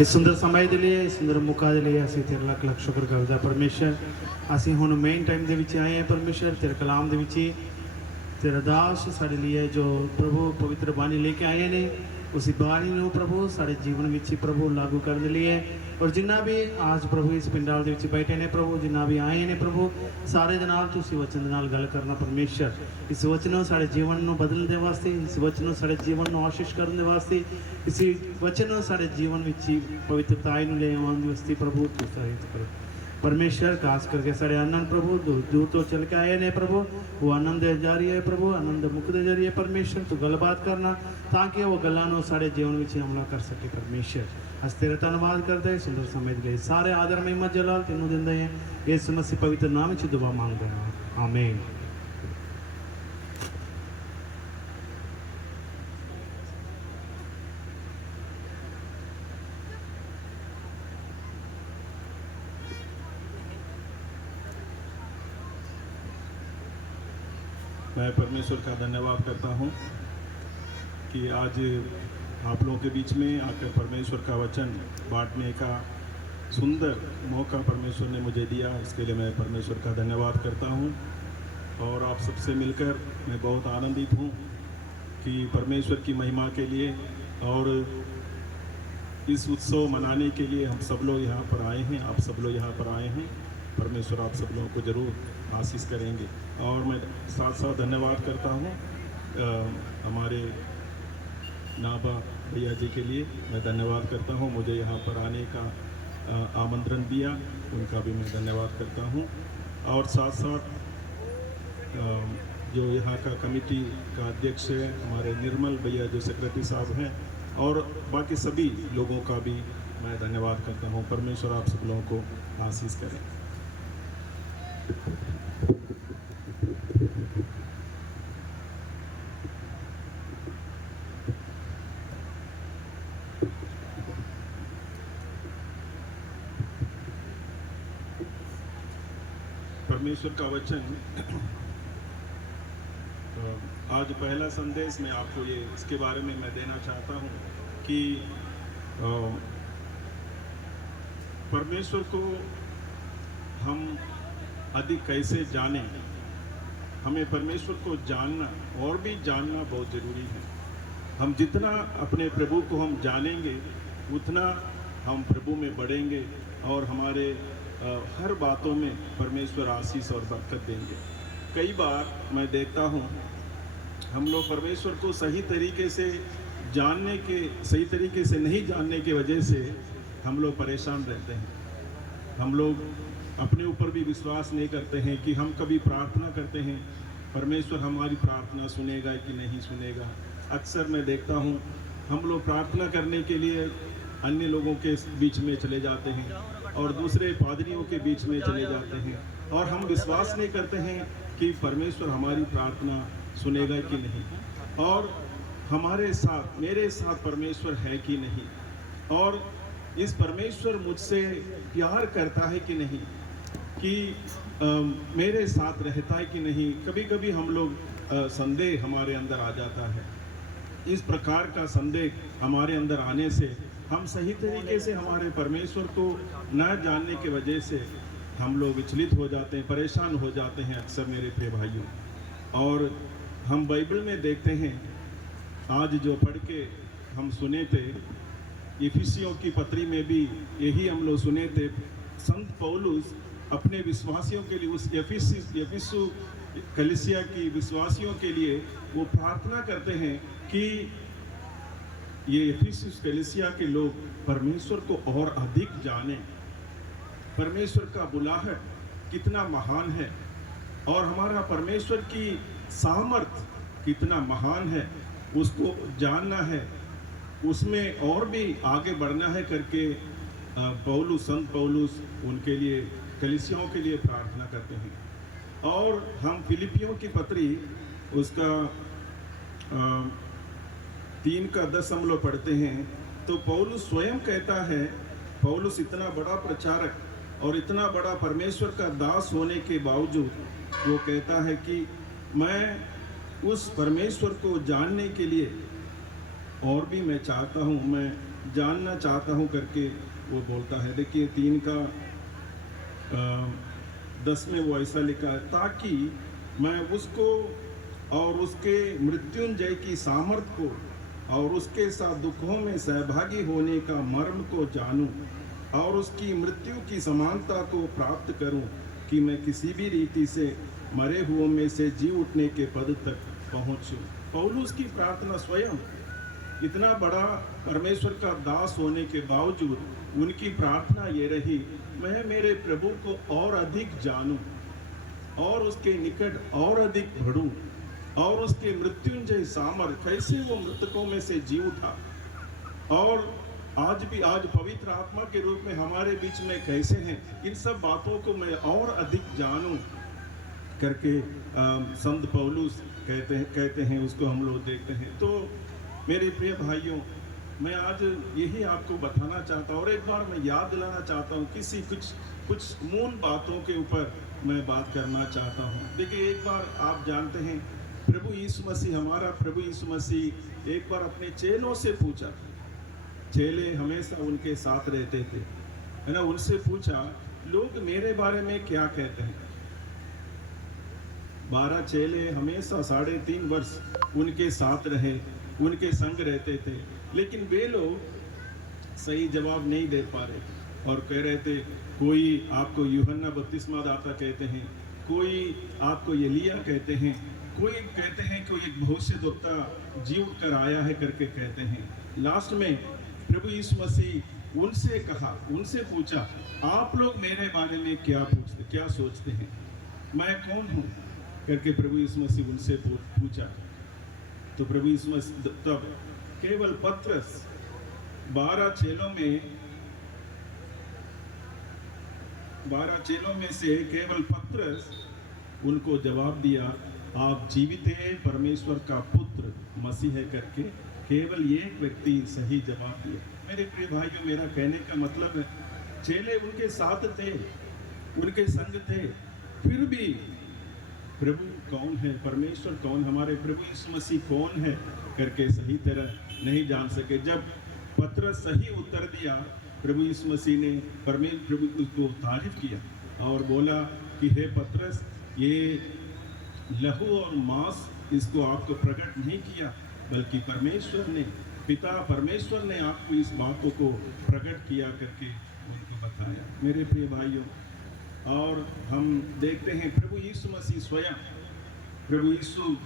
इस सुंदर समय ਦੇ ਲਈ ਇਸ ਸੁੰਦਰ ਮੌਕਾ ਦੇ ਲਈ ਅਸੀਂ ਤੇਰੇ ਲੱਖ ਲੱਖ ਸ਼ੁਕਰ ਕਰਦੇ ਹਾਂ ਪਰਮੇਸ਼ਰ। ਅਸੀਂ ਹੁਣ ਮੇਨ ਟਾਈਮ ਦੇ ਵਿੱਚ ਆਏ ਹਾਂ ਪਰਮੇਸ਼ਰ, ਤੇਰੇ ਕਲਾਮ ਦੇ ਵਿੱਚ ਹੀ तेरा दास साढ़े लिए जो प्रभु पवित्र बाणी लेके आए ने उसी बाणी को प्रभु साढ़े जीवन में प्रभु लागू करने लिए। और जिन्ना भी आज प्रभु इस पिंडाल दे विच बैठे ने प्रभु, जिन्ना भी आए ने प्रभु, सारे दे नाल तुसीं वचन दे नाल गल करना परमेश्वर। इस वचनों साढ़े जीवन को बदलने वास्ते, इस वचनों साढ़े जीवन को आशीष करने वास्ते, इसी वचनों साढ़े जीवन में पवित्रताई ले आने वास्ते प्रभु तू सहायता करो परमेश्वर। खास करके साढ़े आनंद प्रभु दूर तो चल के आए ने प्रभु, वो आनंद दे जरिए प्रभु, आनंद मुक्त दे जरिए परमेश्वर तू गलबात करना ताकि वो गल्लां साढ़े जीवन में हमला कर सके परमेश्वर। अस तेरा धन्यवाद करते हैं सुंदर समय के लिए। सारे आदर महिमा जलाल तेनों देंदे हैं, यीशु मसीह पवित्र नाम च दुआ मांगते हैं, आमीन। मैं परमेश्वर का धन्यवाद करता हूँ कि आज आप लोगों के बीच में आकर परमेश्वर का वचन बांटने का सुंदर मौका परमेश्वर ने मुझे दिया। इसके लिए मैं परमेश्वर का धन्यवाद करता हूँ। और आप सबसे मिलकर मैं बहुत आनंदित हूँ कि परमेश्वर की महिमा के लिए और इस उत्सव मनाने के लिए हम सब लोग यहाँ पर आए हैं, आप सब लोग यहाँ पर आए हैं। परमेश्वर आप सब लोगों को ज़रूर आशीष करेंगे। और मैं साथ साथ धन्यवाद करता हूँ हमारे नाबा भैया जी के लिए मैं धन्यवाद करता हूँ, मुझे यहाँ पर आने का आमंत्रण दिया, उनका भी मैं धन्यवाद करता हूँ। और साथ साथ जो यहाँ का कमेटी का अध्यक्ष है हमारे निर्मल भैया जो सेक्रेटरी साहब हैं, और बाकी सभी लोगों का भी मैं धन्यवाद करता हूँ। परमेश्वर आप सब लोगों को आशीष करें। परमेश्वर का वचन आज पहला संदेश में आपको ये इसके बारे में मैं देना चाहता हूँ कि परमेश्वर को हम अधिक कैसे जानें। हमें परमेश्वर को जानना और भी जानना बहुत ज़रूरी है। हम जितना अपने प्रभु को हम जानेंगे उतना हम प्रभु में बढ़ेंगे और हमारे हर बातों में परमेश्वर आशीष और बरकत देंगे। कई बार मैं देखता हूँ हम लोग परमेश्वर को सही तरीके से सही तरीके से नहीं जानने की वजह से हम लोग परेशान रहते हैं। हम लोग अपने ऊपर भी विश्वास नहीं करते हैं कि हम कभी प्रार्थना करते हैं परमेश्वर हमारी प्रार्थना सुनेगा कि नहीं सुनेगा। अक्सर मैं देखता हूँ हम लोग प्रार्थना करने के लिए अन्य लोगों के बीच में चले जाते हैं और दूसरे पादरियों के बीच में चले जाते हैं और हम विश्वास नहीं करते हैं कि परमेश्वर हमारी प्रार्थना सुनेगा कि नहीं, और हमारे साथ मेरे साथ परमेश्वर है कि नहीं, और इस परमेश्वर मुझसे प्यार करता है कि नहीं, कि मेरे साथ रहता है कि नहीं। कभी कभी हम लोग संदेह हमारे अंदर आ जाता है। इस प्रकार का संदेह हमारे अंदर आने से हम सही तरीके से हमारे परमेश्वर को न जानने की वजह से हम लोग विचलित हो जाते हैं, परेशान हो जाते हैं अक्सर मेरे प्रिय भाइयों। और हम बाइबल में देखते हैं आज जो पढ़ के हम सुने थे इफिसियों की पत्री में भी यही हम लोग सुने थे। संत पौलुस अपने विश्वासियों के लिए उस एफिसु कलीसिया की विश्वासियों के लिए वो प्रार्थना करते हैं कि ये एफिसुस कलीसिया के लोग परमेश्वर को और अधिक जाने। परमेश्वर का बुलाहट कितना महान है और हमारा परमेश्वर की सामर्थ कितना महान है, उसको जानना है, उसमें और भी आगे बढ़ना है करके संत पौलुस उनके लिए कलीसियाओं के लिए प्रार्थना करते हैं। और हम फिलिपियों की पत्री उसका 3:10 हम लोग पढ़ते हैं तो पौलुस स्वयं कहता है, पौलुस इतना बड़ा प्रचारक और इतना बड़ा परमेश्वर का दास होने के बावजूद वो कहता है कि मैं उस परमेश्वर को जानने के लिए और भी मैं चाहता हूँ, मैं जानना चाहता हूँ करके वो बोलता है। देखिए 3 का 10 में वो ऐसा लिखा है, ताकि मैं उसको और उसके मृत्युंजय की सामर्थ्य को और उसके साथ दुखों में सहभागी होने का मर्म को जानूं और उसकी मृत्यु की समानता को प्राप्त करूं, कि मैं किसी भी रीति से मरे हुओं में से जी उठने के पद तक पहुंचूं। पौलुस की प्रार्थना स्वयं, इतना बड़ा परमेश्वर का दास होने के बावजूद उनकी प्रार्थना ये रही, मैं मेरे प्रभु को और अधिक जानूं और उसके निकट और अधिक बढ़ूं और उसके मृत्युंजय सामर्थ्य, कैसे वो मृतकों में से जी उठा और आज पवित्र आत्मा के रूप में हमारे बीच में कैसे हैं, इन सब बातों को मैं और अधिक जानूं करके संत पौलुस कहते हैं उसको हम लोग देखते हैं। तो मेरे प्रिय भाइयों, मैं आज यही आपको बताना चाहता हूँ और एक बार मैं याद दिलाना चाहता हूँ, कुछ मूल बातों के ऊपर मैं बात करना चाहता हूँ। देखिए एक बार आप जानते हैं प्रभु यीशु मसीह, हमारा प्रभु यीशु मसीह एक बार अपने चेलों से पूछा, चेले हमेशा उनके साथ रहते थे, है ना, उनसे पूछा लोग मेरे बारे में क्या कहते हैं। 12 चेले हमेशा 3.5 वर्ष उनके साथ रहे, उनके संग रहते थे, लेकिन वे लोग सही जवाब नहीं दे पा रहे थे और कह रहे थे, कोई आपको यूहन्ना बपतिस्मा दाता कहते हैं, कोई आपको एलिया कहते हैं, कोई कहते हैं कि एक भविष्यद्वक्ता जी उठकर आया है करके कहते हैं। लास्ट में प्रभु यीशु मसीह उनसे पूछा, आप लोग मेरे बारे में क्या सोचते हैं, मैं कौन हूँ करके प्रभु यीशु मसीह उनसे पूछा। तो प्रभु यीशु मसीह तब केवल पतरस 12 चेलों में से केवल पतरस उनको जवाब दिया, आप जीवित हैं, परमेश्वर का पुत्र मसीह है करके केवल एक व्यक्ति सही जवाब दिया। मेरे प्रिय भाइयों, मेरा कहने का मतलब है, चेले उनके साथ थे, उनके संग थे, फिर भी प्रभु कौन है, परमेश्वर कौन, हमारे प्रभु यीशु मसीह कौन है करके सही तरह नहीं जान सके। जब पतरस सही उत्तर दिया, प्रभु यीशु मसीह ने प्रभु को तारीफ किया और बोला कि हे पतरस, ये लहू और मांस इसको आपको प्रकट नहीं किया, बल्कि पिता परमेश्वर ने आपको इस बातों को प्रकट किया करके उनको बताया। मेरे प्रिय भाइयों, और हम देखते हैं प्रभु यीशु मसीह स्वयं, प्रभु यीशु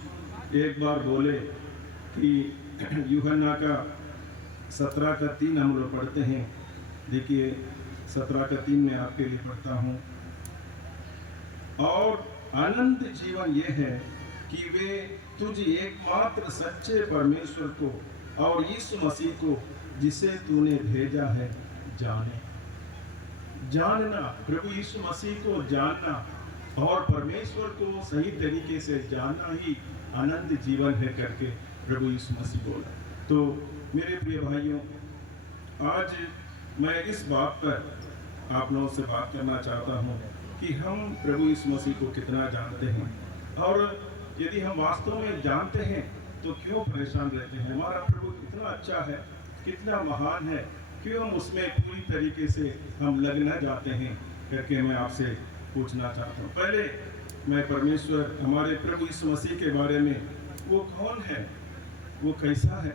एक बार बोले कि यूहन्ना का 17:3 हम लोग पढ़ते हैं। देखिए 17:3 में आपके लिए पढ़ता हूँ, और अनंत जीवन ये है कि वे तुझ एकमात्र सच्चे परमेश्वर को और यीशु मसीह को जिसे तूने भेजा है जानना, प्रभु यीशु मसीह को जानना और परमेश्वर को सही तरीके से जानना ही अनंत जीवन है करके प्रभु यीशु मसीह बोला। तो मेरे प्रिय भाइयों, आज मैं इस बात पर आप लोगों से बात करना चाहता हूँ कि हम प्रभु यीशु मसीह को कितना जानते हैं, और यदि हम वास्तव में जानते हैं तो क्यों परेशान रहते हैं। हमारा प्रभु कितना अच्छा है, कितना महान है, क्यों हम उसमें पूरी तरीके से हम लगना जाते हैं करके मैं आपसे पूछना चाहता हूँ। पहले मैं परमेश्वर, हमारे प्रभु यीशु मसीह के बारे में, वो कौन है, वो कैसा है,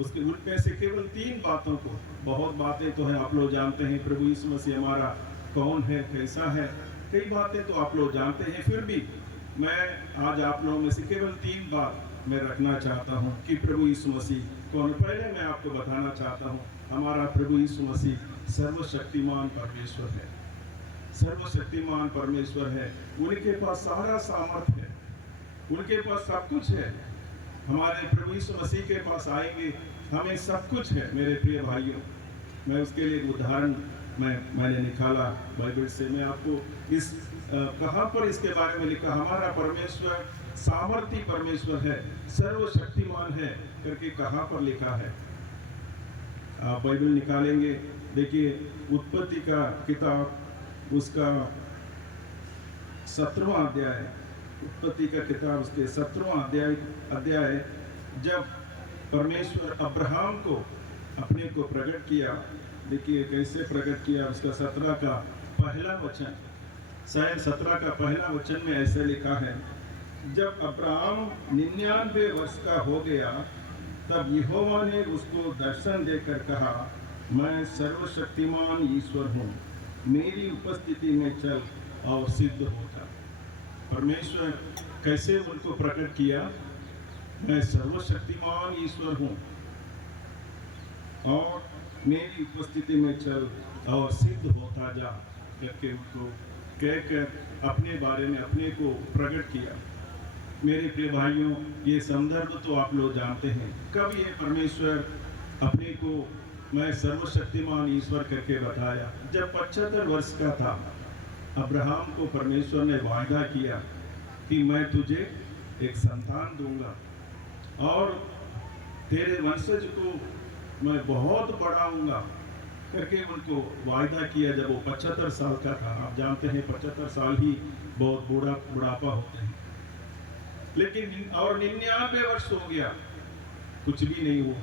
उसके उनमें से केवल 3 बातों को, बहुत बातें तो हैं, आप लोग जानते हैं प्रभु यीशु मसीह हमारा कौन है, कैसा है, कई बातें तो आप लोग जानते हैं, फिर भी मैं आज आप लोगों में से केवल 3 बात मैं रखना चाहता हूं कि प्रभु यीशु मसीह कौन। पहले मैं आपको बताना चाहता हूं, हमारा प्रभु यीशु मसीह सर्वशक्तिमान परमेश्वर है, सर्वशक्तिमान परमेश्वर है, उनके पास सारा सामर्थ्य है, उनके पास सब कुछ है। हमारे प्रभु यीशु मसीह के पास आएंगे, हमें सब कुछ है। मेरे प्रिय भाइयों, मैं उसके लिए उदाहरण मैंने निकाला बाइबल से। मैं आपको इस कहाँ पर इसके बारे में लिखा, हमारा परमेश्वर सामर्थी परमेश्वर है, सर्वशक्तिमान है करके कहाँ पर लिखा है। आप बाइबल निकालेंगे, देखिए उत्पत्ति का किताब उसका 17वां अध्याय, उत्पत्ति का किताब उसके 17वां अध्याय, जब परमेश्वर अब्राहम को अपने को प्रकट किया। देखिए कैसे प्रकट किया, उसका 17 का पहला वचन, शायद 17 का पहला वचन में ऐसे लिखा है, जब अब्राहम 99 वर्ष का हो गया तब यहोवा ने उसको दर्शन देकर कहा, मैं सर्वशक्तिमान ईश्वर हूँ, मेरी उपस्थिति में चल और सिद्ध होगा। परमेश्वर कैसे उनको प्रकट किया, मैं सर्वशक्तिमान ईश्वर हूँ और मेरी उपस्थिति में चल और सिद्ध होता जा करके उनको कहकर अपने बारे में अपने को प्रकट किया। मेरे प्रिय भाइयों, ये संदर्भ तो आप लोग जानते हैं, कब ये परमेश्वर अपने को मैं सर्वशक्तिमान ईश्वर करके बताया, जब 75 वर्ष का था। अब्राहम को परमेश्वर ने वायदा किया कि मैं तुझे एक संतान दूंगा और तेरे वंशज को मैं बहुत बढ़ाऊंगा करके उनको वायदा किया। जब वो 75 साल का था, आप जानते हैं 75 साल ही बहुत बुढ़ापा होते हैं, लेकिन और 99 वर्ष हो गया, कुछ भी नहीं हुआ।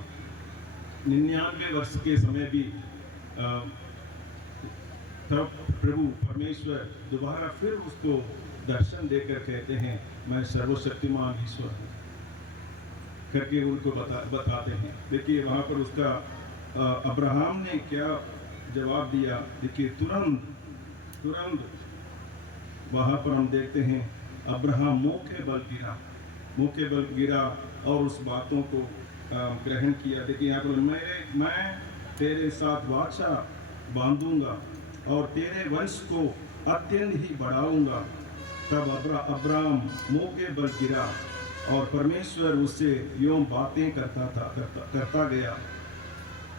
99 वर्ष के समय भी तब प्रभु परमेश्वर दोबारा फिर उसको दर्शन देकर कहते हैं, मैं सर्वशक्तिमान ईश्वर हूँ करके उनको बताते हैं। देखिए वहाँ पर उसका अब्राहम ने क्या जवाब दिया। देखिए तुरंत वहाँ पर हम देखते हैं अब्राहम मुँह के बल गिरा और उस बातों को ग्रहण किया। देखिए यहाँ पर मैं तेरे साथ वाचा बांधूंगा और तेरे वंश को अत्यंत ही बढ़ाऊंगा। तब अब्राहम मुँह के बल गिरा और परमेश्वर उससे यूं बातें करता गया,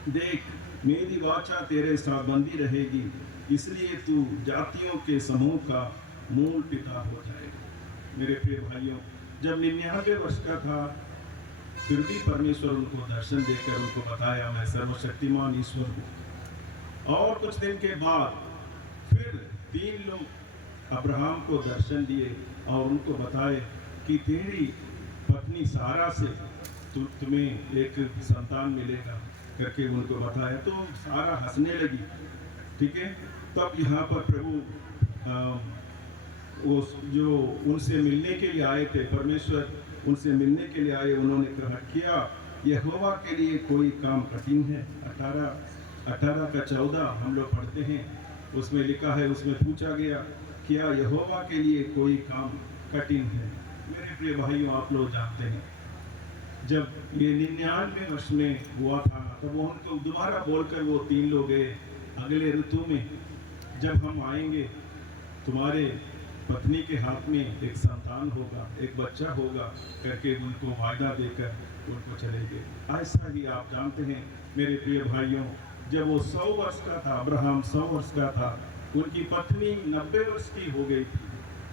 देख मेरी वाचा तेरे साथ बंधी रहेगी, इसलिए तू जातियों के समूह का मूल पिता हो जाएगा। मेरे प्रिय भाइयों, जब 99 वर्ष का था फिर भी परमेश्वर उनको दर्शन देकर उनको बताया, मैं सर्वशक्तिमान ईश्वर हूँ। और कुछ दिन के बाद फिर 3 लोग अब्राहम को दर्शन दिए और उनको बताए कि तेरी पत्नी सारा से तुम्हें एक संतान मिलेगा करके उनको बताया। तो सारा हंसने लगी, ठीक है। तब यहाँ पर प्रभु वो जो उनसे मिलने के लिए आए थे, परमेश्वर उनसे मिलने के लिए आए, उन्होंने कहा, क्या यहोवा के लिए कोई काम कठिन है? 18 का 14 हम लोग पढ़ते हैं, उसमें लिखा है, उसमें पूछा गया, क्या यहोवा के लिए कोई काम कठिन है? मेरे प्रिय भाइयों, आप लोग जानते हैं जब ये 99 वर्ष में हुआ था तब वो उनको दोबारा बोलकर वो 3 लोग गए, अगले ऋतु में जब हम आएंगे तुम्हारे पत्नी के हाथ में एक संतान होगा, एक बच्चा होगा करके उनको वायदा देकर उनको चले गए। ऐसा ही आप जानते हैं मेरे प्रिय भाइयों, जब वो 100 वर्ष का था, अब्राहम 100 वर्ष का था, उनकी पत्नी 90 वर्ष की हो गई थी,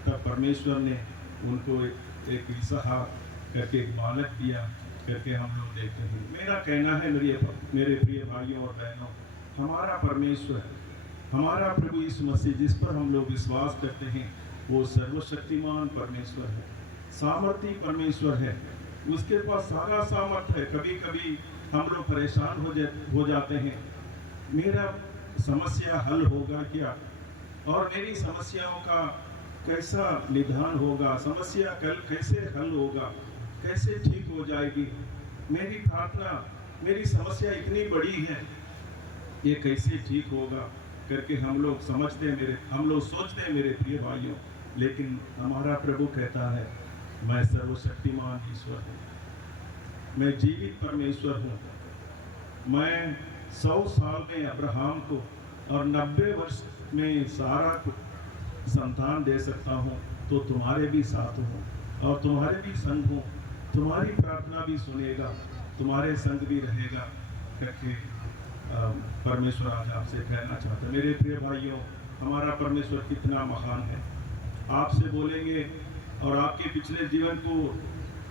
तब परमेश्वर ने उनको एक इसहाक करके एक बालक दिया करके हम लोग देखते हैं। मेरा कहना है मेरे प्रिय भाइयों और बहनों, हमारा परमेश्वर, हमारा प्रभु यीशु मसीह जिस पर हम लोग विश्वास करते हैं वो सर्वशक्तिमान परमेश्वर है, सामर्थी परमेश्वर है, उसके पास सारा सामर्थ है। कभी कभी हम लोग परेशान हो जाते हैं, मेरा समस्या हल होगा क्या, और मेरी समस्याओं का कैसा निदान होगा, समस्या कल कैसे हल होगा, कैसे ठीक हो जाएगी, मेरी प्रार्थना, मेरी समस्या इतनी बड़ी है, ये कैसे ठीक होगा करके हम लोग सोचते हैं मेरे प्रिय भाइयों। लेकिन हमारा प्रभु कहता है, मैं सर्वशक्तिमान ईश्वर हूँ, मैं जीवित परमेश्वर हूँ, मैं 100 साल में अब्राहम को और 90 वर्ष में सारा को संतान दे सकता हूँ, तो तुम्हारे भी साथ हूँ और तुम्हारे भी संग हूँ, तुम्हारी प्रार्थना भी सुनेगा, तुम्हारे संग भी रहेगा करके परमेश्वर आज आपसे कहना चाहता है। मेरे प्रिय भाइयों, हमारा परमेश्वर कितना महान है। आपसे बोलेंगे और आपके पिछले जीवन को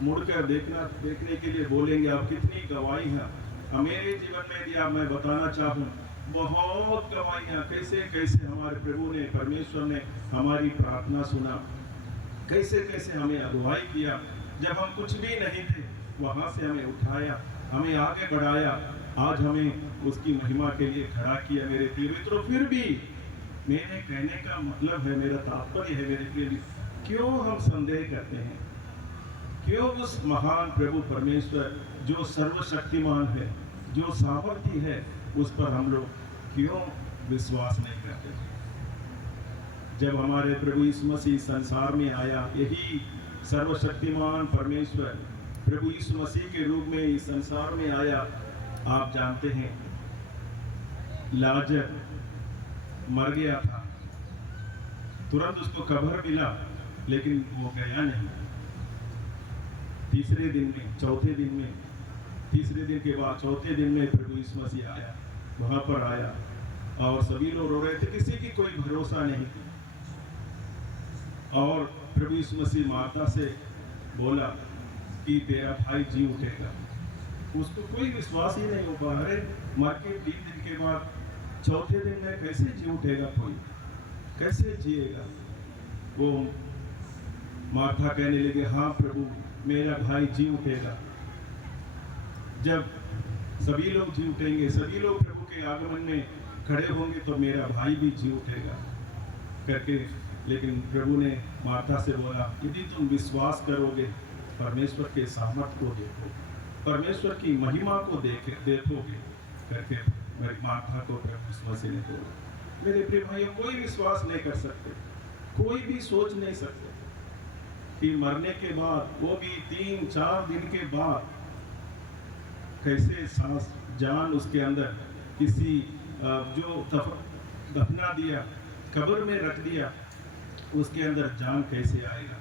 मुड़कर देखने के लिए बोलेंगे, आप कितनी गवाही हैं। मेरे जीवन में यदि मैं बताना चाहूँ, बहुत गवाहियाँ, कैसे कैसे हमारे प्रभु ने, परमेश्वर ने हमारी प्रार्थना सुना, कैसे कैसे हमें अगुवाई किया, जब हम कुछ भी नहीं थे वहाँ से हमें उठाया, हमें आगे बढ़ाया, आज हमें उसकी महिमा के लिए खड़ा किया मेरे प्रिय मित्रों। फिर भी मेरे कहने का मतलब है, मेरा तात्पर्य है मेरे प्रिय मित्र, क्यों हम संदेह करते हैं? क्यों उस महान प्रभु परमेश्वर जो सर्वशक्तिमान है, जो सामर्थ्य है, उस पर हम लोग क्यों विश्वास नहीं करते? जब हमारे प्रभु यीशु मसीह संसार में आया, यही सर्वशक्तिमान परमेश्वर प्रभु यीशु मसीह के रूप में इस संसार में आया। आप जानते हैं लाजर मर गया था, तुरंत उसको कब्र मिला, लेकिन वो गया नहीं। तीसरे दिन में, चौथे दिन में, तीसरे दिन के बाद चौथे दिन में प्रभु यीशु मसीह आया, वहां पर आया और सभी लोग रो रहे थे, किसी की कोई भरोसा नहीं। और प्रभु यीशु मसीह माता से बोला कि तेरा भाई जी उठेगा। उसको कोई विश्वास ही नहीं हो पा रहा है, मर के 3 दिन के बाद चौथे दिन में कैसे जी उठेगा? कोई कैसे जिएगा? वो माता कहने लगे, हाँ प्रभु, मेरा भाई जी उठेगा। जब सभी लोग जी उठेंगे, सभी लोग प्रभु के आगमन में खड़े होंगे, तो मेरा भाई भी जी उठेगा करके। लेकिन प्रभु ने माता से बोला, यदि तुम विश्वास करोगे, परमेश्वर के सामर्थ को देखो, परमेश्वर की महिमा को देखोगे करके माता को प्रभु यीशु मसीह ने बोला। मेरे प्रिय भाइयों, कोई विश्वास नहीं कर सकते, कोई भी सोच नहीं सकते कि मरने के बाद, वो भी 3-4 दिन के बाद, कैसे सांस जान उसके अंदर किसी जो दफना दिया, कब्र में रख दिया, उसके अंदर जान कैसे आएगा?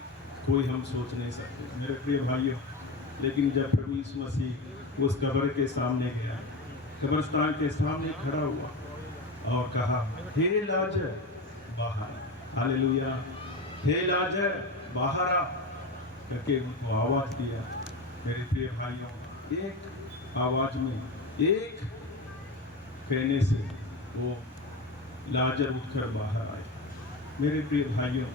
कोई हम सोच नहीं सकते मेरे प्रिय भाइयों। लेकिन जब प्रभु यीशु मसीह उस कब्र के सामने गया, कब्रिस्तान के सामने खड़ा हुआ और कहा, हे लाजर बाहर, हालेलुया, हे लाजर बाहर आ करके उनको आवाज दिया। मेरे प्रिय भाइयों, एक आवाज में, एक कहने से वो लाजर उठकर बाहर आए। मेरे प्रिय भाइयों,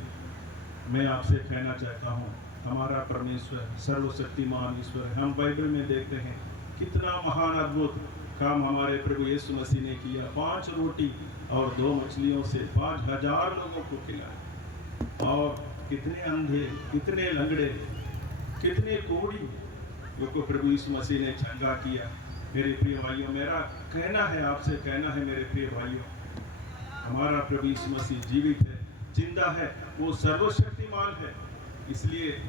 मैं आपसे कहना चाहता हूँ, हमारा परमेश्वर सर्वशक्तिमान ईश्वर है। हम बाइबल में देखते हैं कितना महान अद्भुत काम हमारे प्रभु यीशु मसीह ने किया। 5 रोटी और 2 मछलियों से 5000 लोगों को खिलाया। और कितने अंधे, कितने लंगड़े, कितने कोढ़ी को प्रभु यीशु मसीह ने चंगा किया। मेरे प्रिय भाइयों, मेरा कहना है, आपसे कहना है मेरे प्रिय भाइयों, हमारा प्रभु यीशु मसीह जीवित है, जिंदा है, वो सर्वशक्तिमान है। इसलिए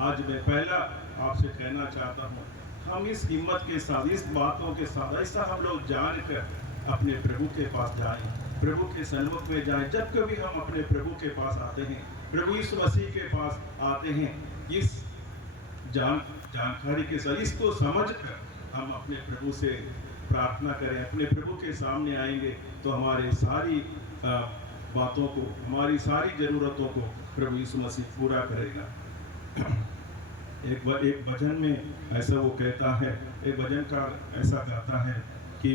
आज मैं पहला आपसे कहना चाहता हूँ, हम इस हिम्मत के साथ, इस बातों के साथ, ऐसा हम लोग जानकर अपने प्रभु के पास जाएं, प्रभु के सन्मुख में जाएं। जब कभी हम अपने प्रभु के पास आते हैं, प्रभु यीशु मसीह के पास आते हैं, इस जानकारी के साथ, इसको समझकर हम अपने प्रभु से प्रार्थना करें, अपने प्रभु के सामने आएंगे, तो हमारे सारी बातों को, हमारी सारी ज़रूरतों को प्रभु यीशु मसीह पूरा करेगा। एक भजन में ऐसा वो कहता है, एक भजन का ऐसा गाता है कि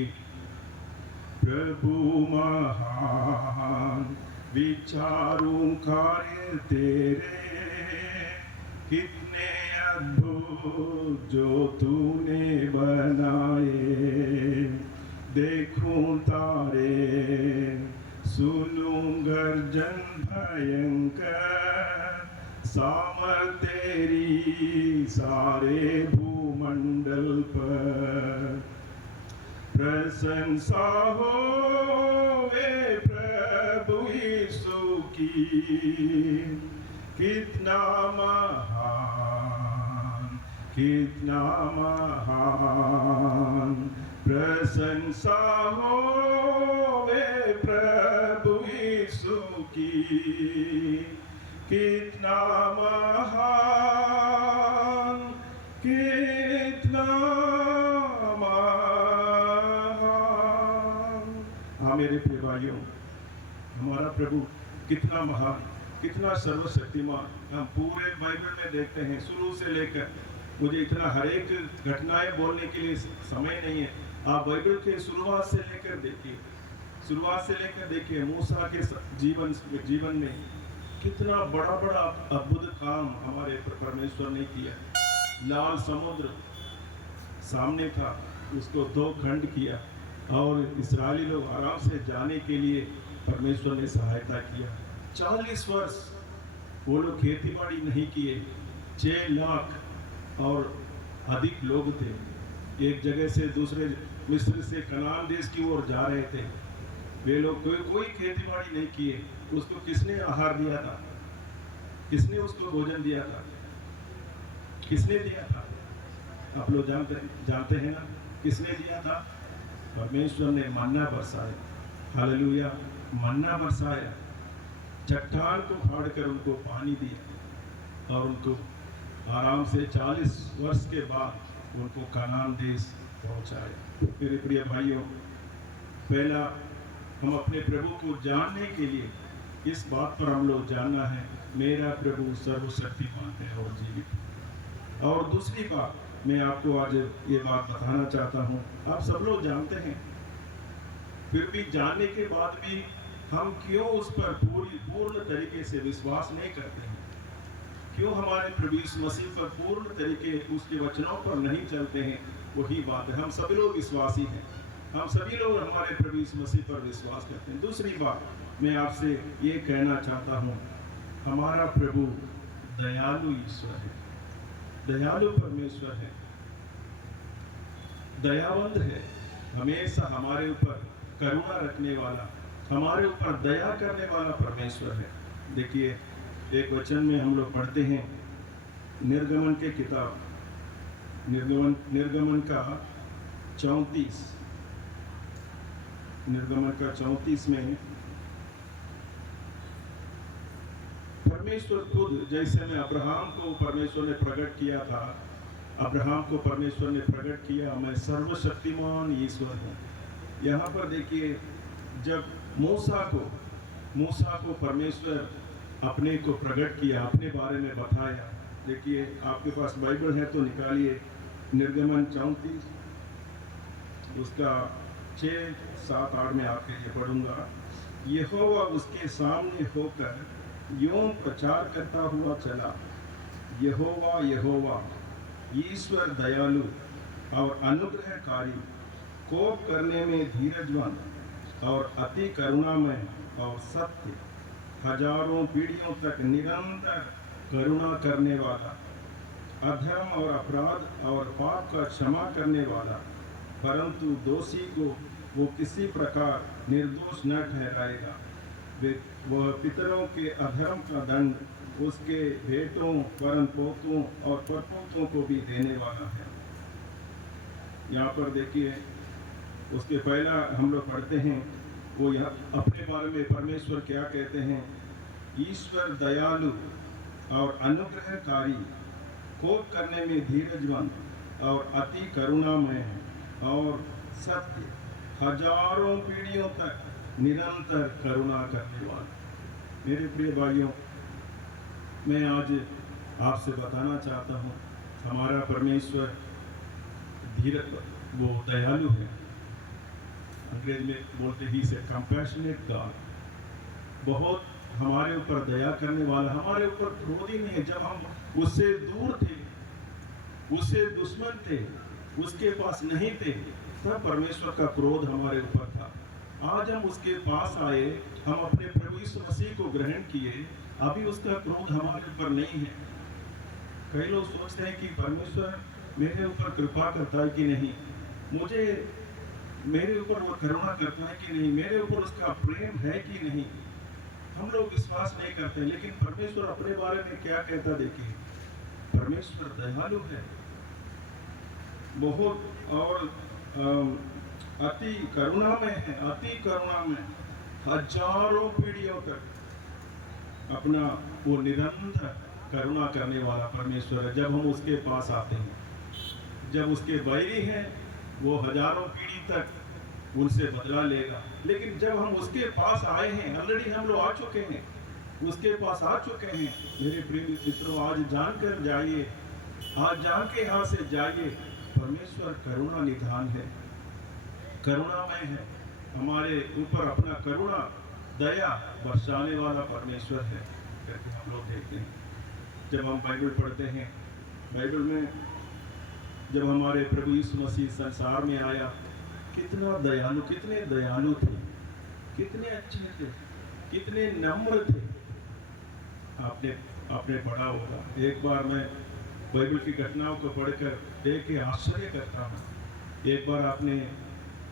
प्रभु महान विचारों कार्य तेरे, कितने अद्भुत जो तूने बनाए। देखूं तारे, सुनूं गर्जन भयंकर, सामर्थ तेरी सारे भूमंडल पर। प्रशंसा हो वे प्रभु यीशु की, कितना महान, कितना महान। प्रशंसा हो वे प्रभु यीशु की, कितना महान, कितना महान। हाँ मेरे प्रिय भाइयों, हमारा प्रभु कितना महान, कितना सर्वशक्तिमान। हम पूरे बाइबल में देखते हैं, शुरू से लेकर, मुझे इतना हर एक घटनाएं बोलने के लिए समय नहीं है। आप बाइबल के शुरुआत से लेकर देखिए, शुरुआत से लेकर देखिए, मूसा के जीवन में कितना बड़ा बड़ा अद्भुत काम हमारे परमेश्वर ने किया। लाल समुद्र सामने था, उसको 2 खंड किया और इस्राएली लोग आराम से जाने के लिए परमेश्वर ने सहायता किया। 40 वर्ष वो लोग खेती बाड़ी नहीं किए। 6 लाख और अधिक लोग थे, एक जगह से दूसरे मिस्र से कनान देश की ओर जा रहे थे। वे लोग कोई खेती बाड़ी नहीं किए। उसको किसने आहार दिया था? किसने उसको भोजन दिया था? किसने दिया था? आप लोग जानते हैं ना किसने दिया था? परमेश्वर ने मन्ना बरसाया। हालेलुया, मन्ना बरसाया। चट्टान को फाड़कर उनको पानी दिया और उनको आराम से 40 वर्ष के बाद उनको कनान देश पहुंचाया। मेरे प्रिय भाइयों, पहला हम अपने प्रभु को जानने के लिए इस बात पर हम लोग जानना है, मेरा प्रभु सर्वशक्तिमान है और जीवित। और दूसरी बात मैं आपको आज ये बात बताना चाहता हूँ, आप सब लोग जानते हैं, फिर भी जानने के बाद भी हम क्यों उस पर पूर्ण तरीके से विश्वास नहीं करते हैं? क्यों हमारे प्रभु यीशु मसीह पर पूर्ण तरीके उसके वचनों पर नहीं चलते हैं? वही बात है, हम सभी लोग विश्वासी हैं, हम सभी लोग हमारे प्रभु यीशु मसीह पर विश्वास करते हैं। दूसरी बात मैं आपसे ये कहना चाहता हूँ, हमारा प्रभु दयालु ईश्वर है, दयालु परमेश्वर है, दयावंत है, हमेशा हमारे ऊपर करुणा रखने वाला, हमारे ऊपर दया करने वाला परमेश्वर है। देखिए एक वचन में हम लोग पढ़ते हैं, निर्गमन के किताब निर्गमन का 34 में परमेश्वर खुद, जैसे में अब्राहम को परमेश्वर ने प्रकट किया था, अब्राहम को परमेश्वर ने प्रकट किया, मैं सर्वशक्तिमान ईश्वर हूँ। यहाँ पर देखिए, जब मूसा को परमेश्वर अपने को प्रकट किया, अपने बारे में बताया। देखिए आपके पास बाइबल है तो निकालिए, निर्गमन 34 उसका 6, 7, 8 में आपके लिए पढ़ूंगा। यहोवा उसके सामने होकर यूं प्रचार करता हुआ चला, यहोवा यहोवा ईश्वर दयालु और अनुग्रहकारी, कोप करने में धीरजवंत और अति करुणामय और सत्य, हजारों पीढ़ियों तक निरंतर करुणा करने वाला, अधर्म और अपराध और पाप का क्षमा करने वाला, परंतु दोषी को वो किसी प्रकार निर्दोष न ठहराएगा। वह पितरों के अधर्म का दंड उसके बेटों, परम पोतों और परपोतों को भी देने वाला है। यहाँ पर देखिए, उसके पहला हम लोग पढ़ते हैं, वो यहाँ अपने बारे में परमेश्वर क्या कहते हैं, ईश्वर दयालु और अनुग्रहकारी, कोप करने में धीरजवंत और अति करुणामय और सत्य, हजारों पीढ़ियों तक निरंतर करुणा करने वाला। मेरे प्रिय भाइयों, मैं आज आपसे बताना चाहता हूँ, हमारा परमेश्वर वो दयालु है। अंग्रेज में बोलते ही से कंपैशनेट गॉड, बहुत हमारे ऊपर दया करने वाला, हमारे ऊपर क्रोधी नहीं है। जब हम उससे दूर थे, उससे दुश्मन थे, उसके पास नहीं थे, तब परमेश्वर का क्रोध हमारे ऊपर था। आज हम उसके पास आए, हम अपने प्रभु यीशु मसीह को ग्रहण किए, अभी उसका क्रोध हमारे ऊपर नहीं है। कई लोग सोचते हैं कि परमेश्वर मेरे ऊपर कृपा करता है कि नहीं, मेरे ऊपर वो करुणा करता है कि नहीं, मेरे ऊपर उसका प्रेम है कि नहीं, हम लोग विश्वास नहीं करते। लेकिन परमेश्वर अपने बारे में क्या कहता, देखिए, परमेश्वर दयालु है बहुत, और अति करुणामय है, अति करुणामय, हजारों पीढ़ियों तक अपना वो निरंतर करुणा करने वाला परमेश्वर है। जब हम उसके पास आते हैं, जब उसके बैरी हैं, वो हजारों पीढ़ी तक उनसे बदला लेगा। लेकिन जब हम उसके पास आए हैं, ऑलरेडी हम लोग आ चुके हैं, उसके पास आ चुके हैं, मेरे प्रिय मित्रों, आज जानकर जाइए, आज जान के यहाँ से जाइए, परमेश्वर करुणा निधान है, करुणामय है, हमारे ऊपर अपना करुणा दया बरसाने वाला परमेश्वर है करके हम लोग देखते हैं। जब हम बाइबल पढ़ते हैं, बाइबल में जब हमारे प्रभु यीशु मसीह संसार में आया, कितना दयालु, कितने दयालु थे, कितने अच्छे थे, कितने नम्र थे। आपने आपने पढ़ा होगा, एक बार मैं बाइबल की घटनाओं को पढ़कर देख के आश्चर्य करता हूँ। एक बार आपने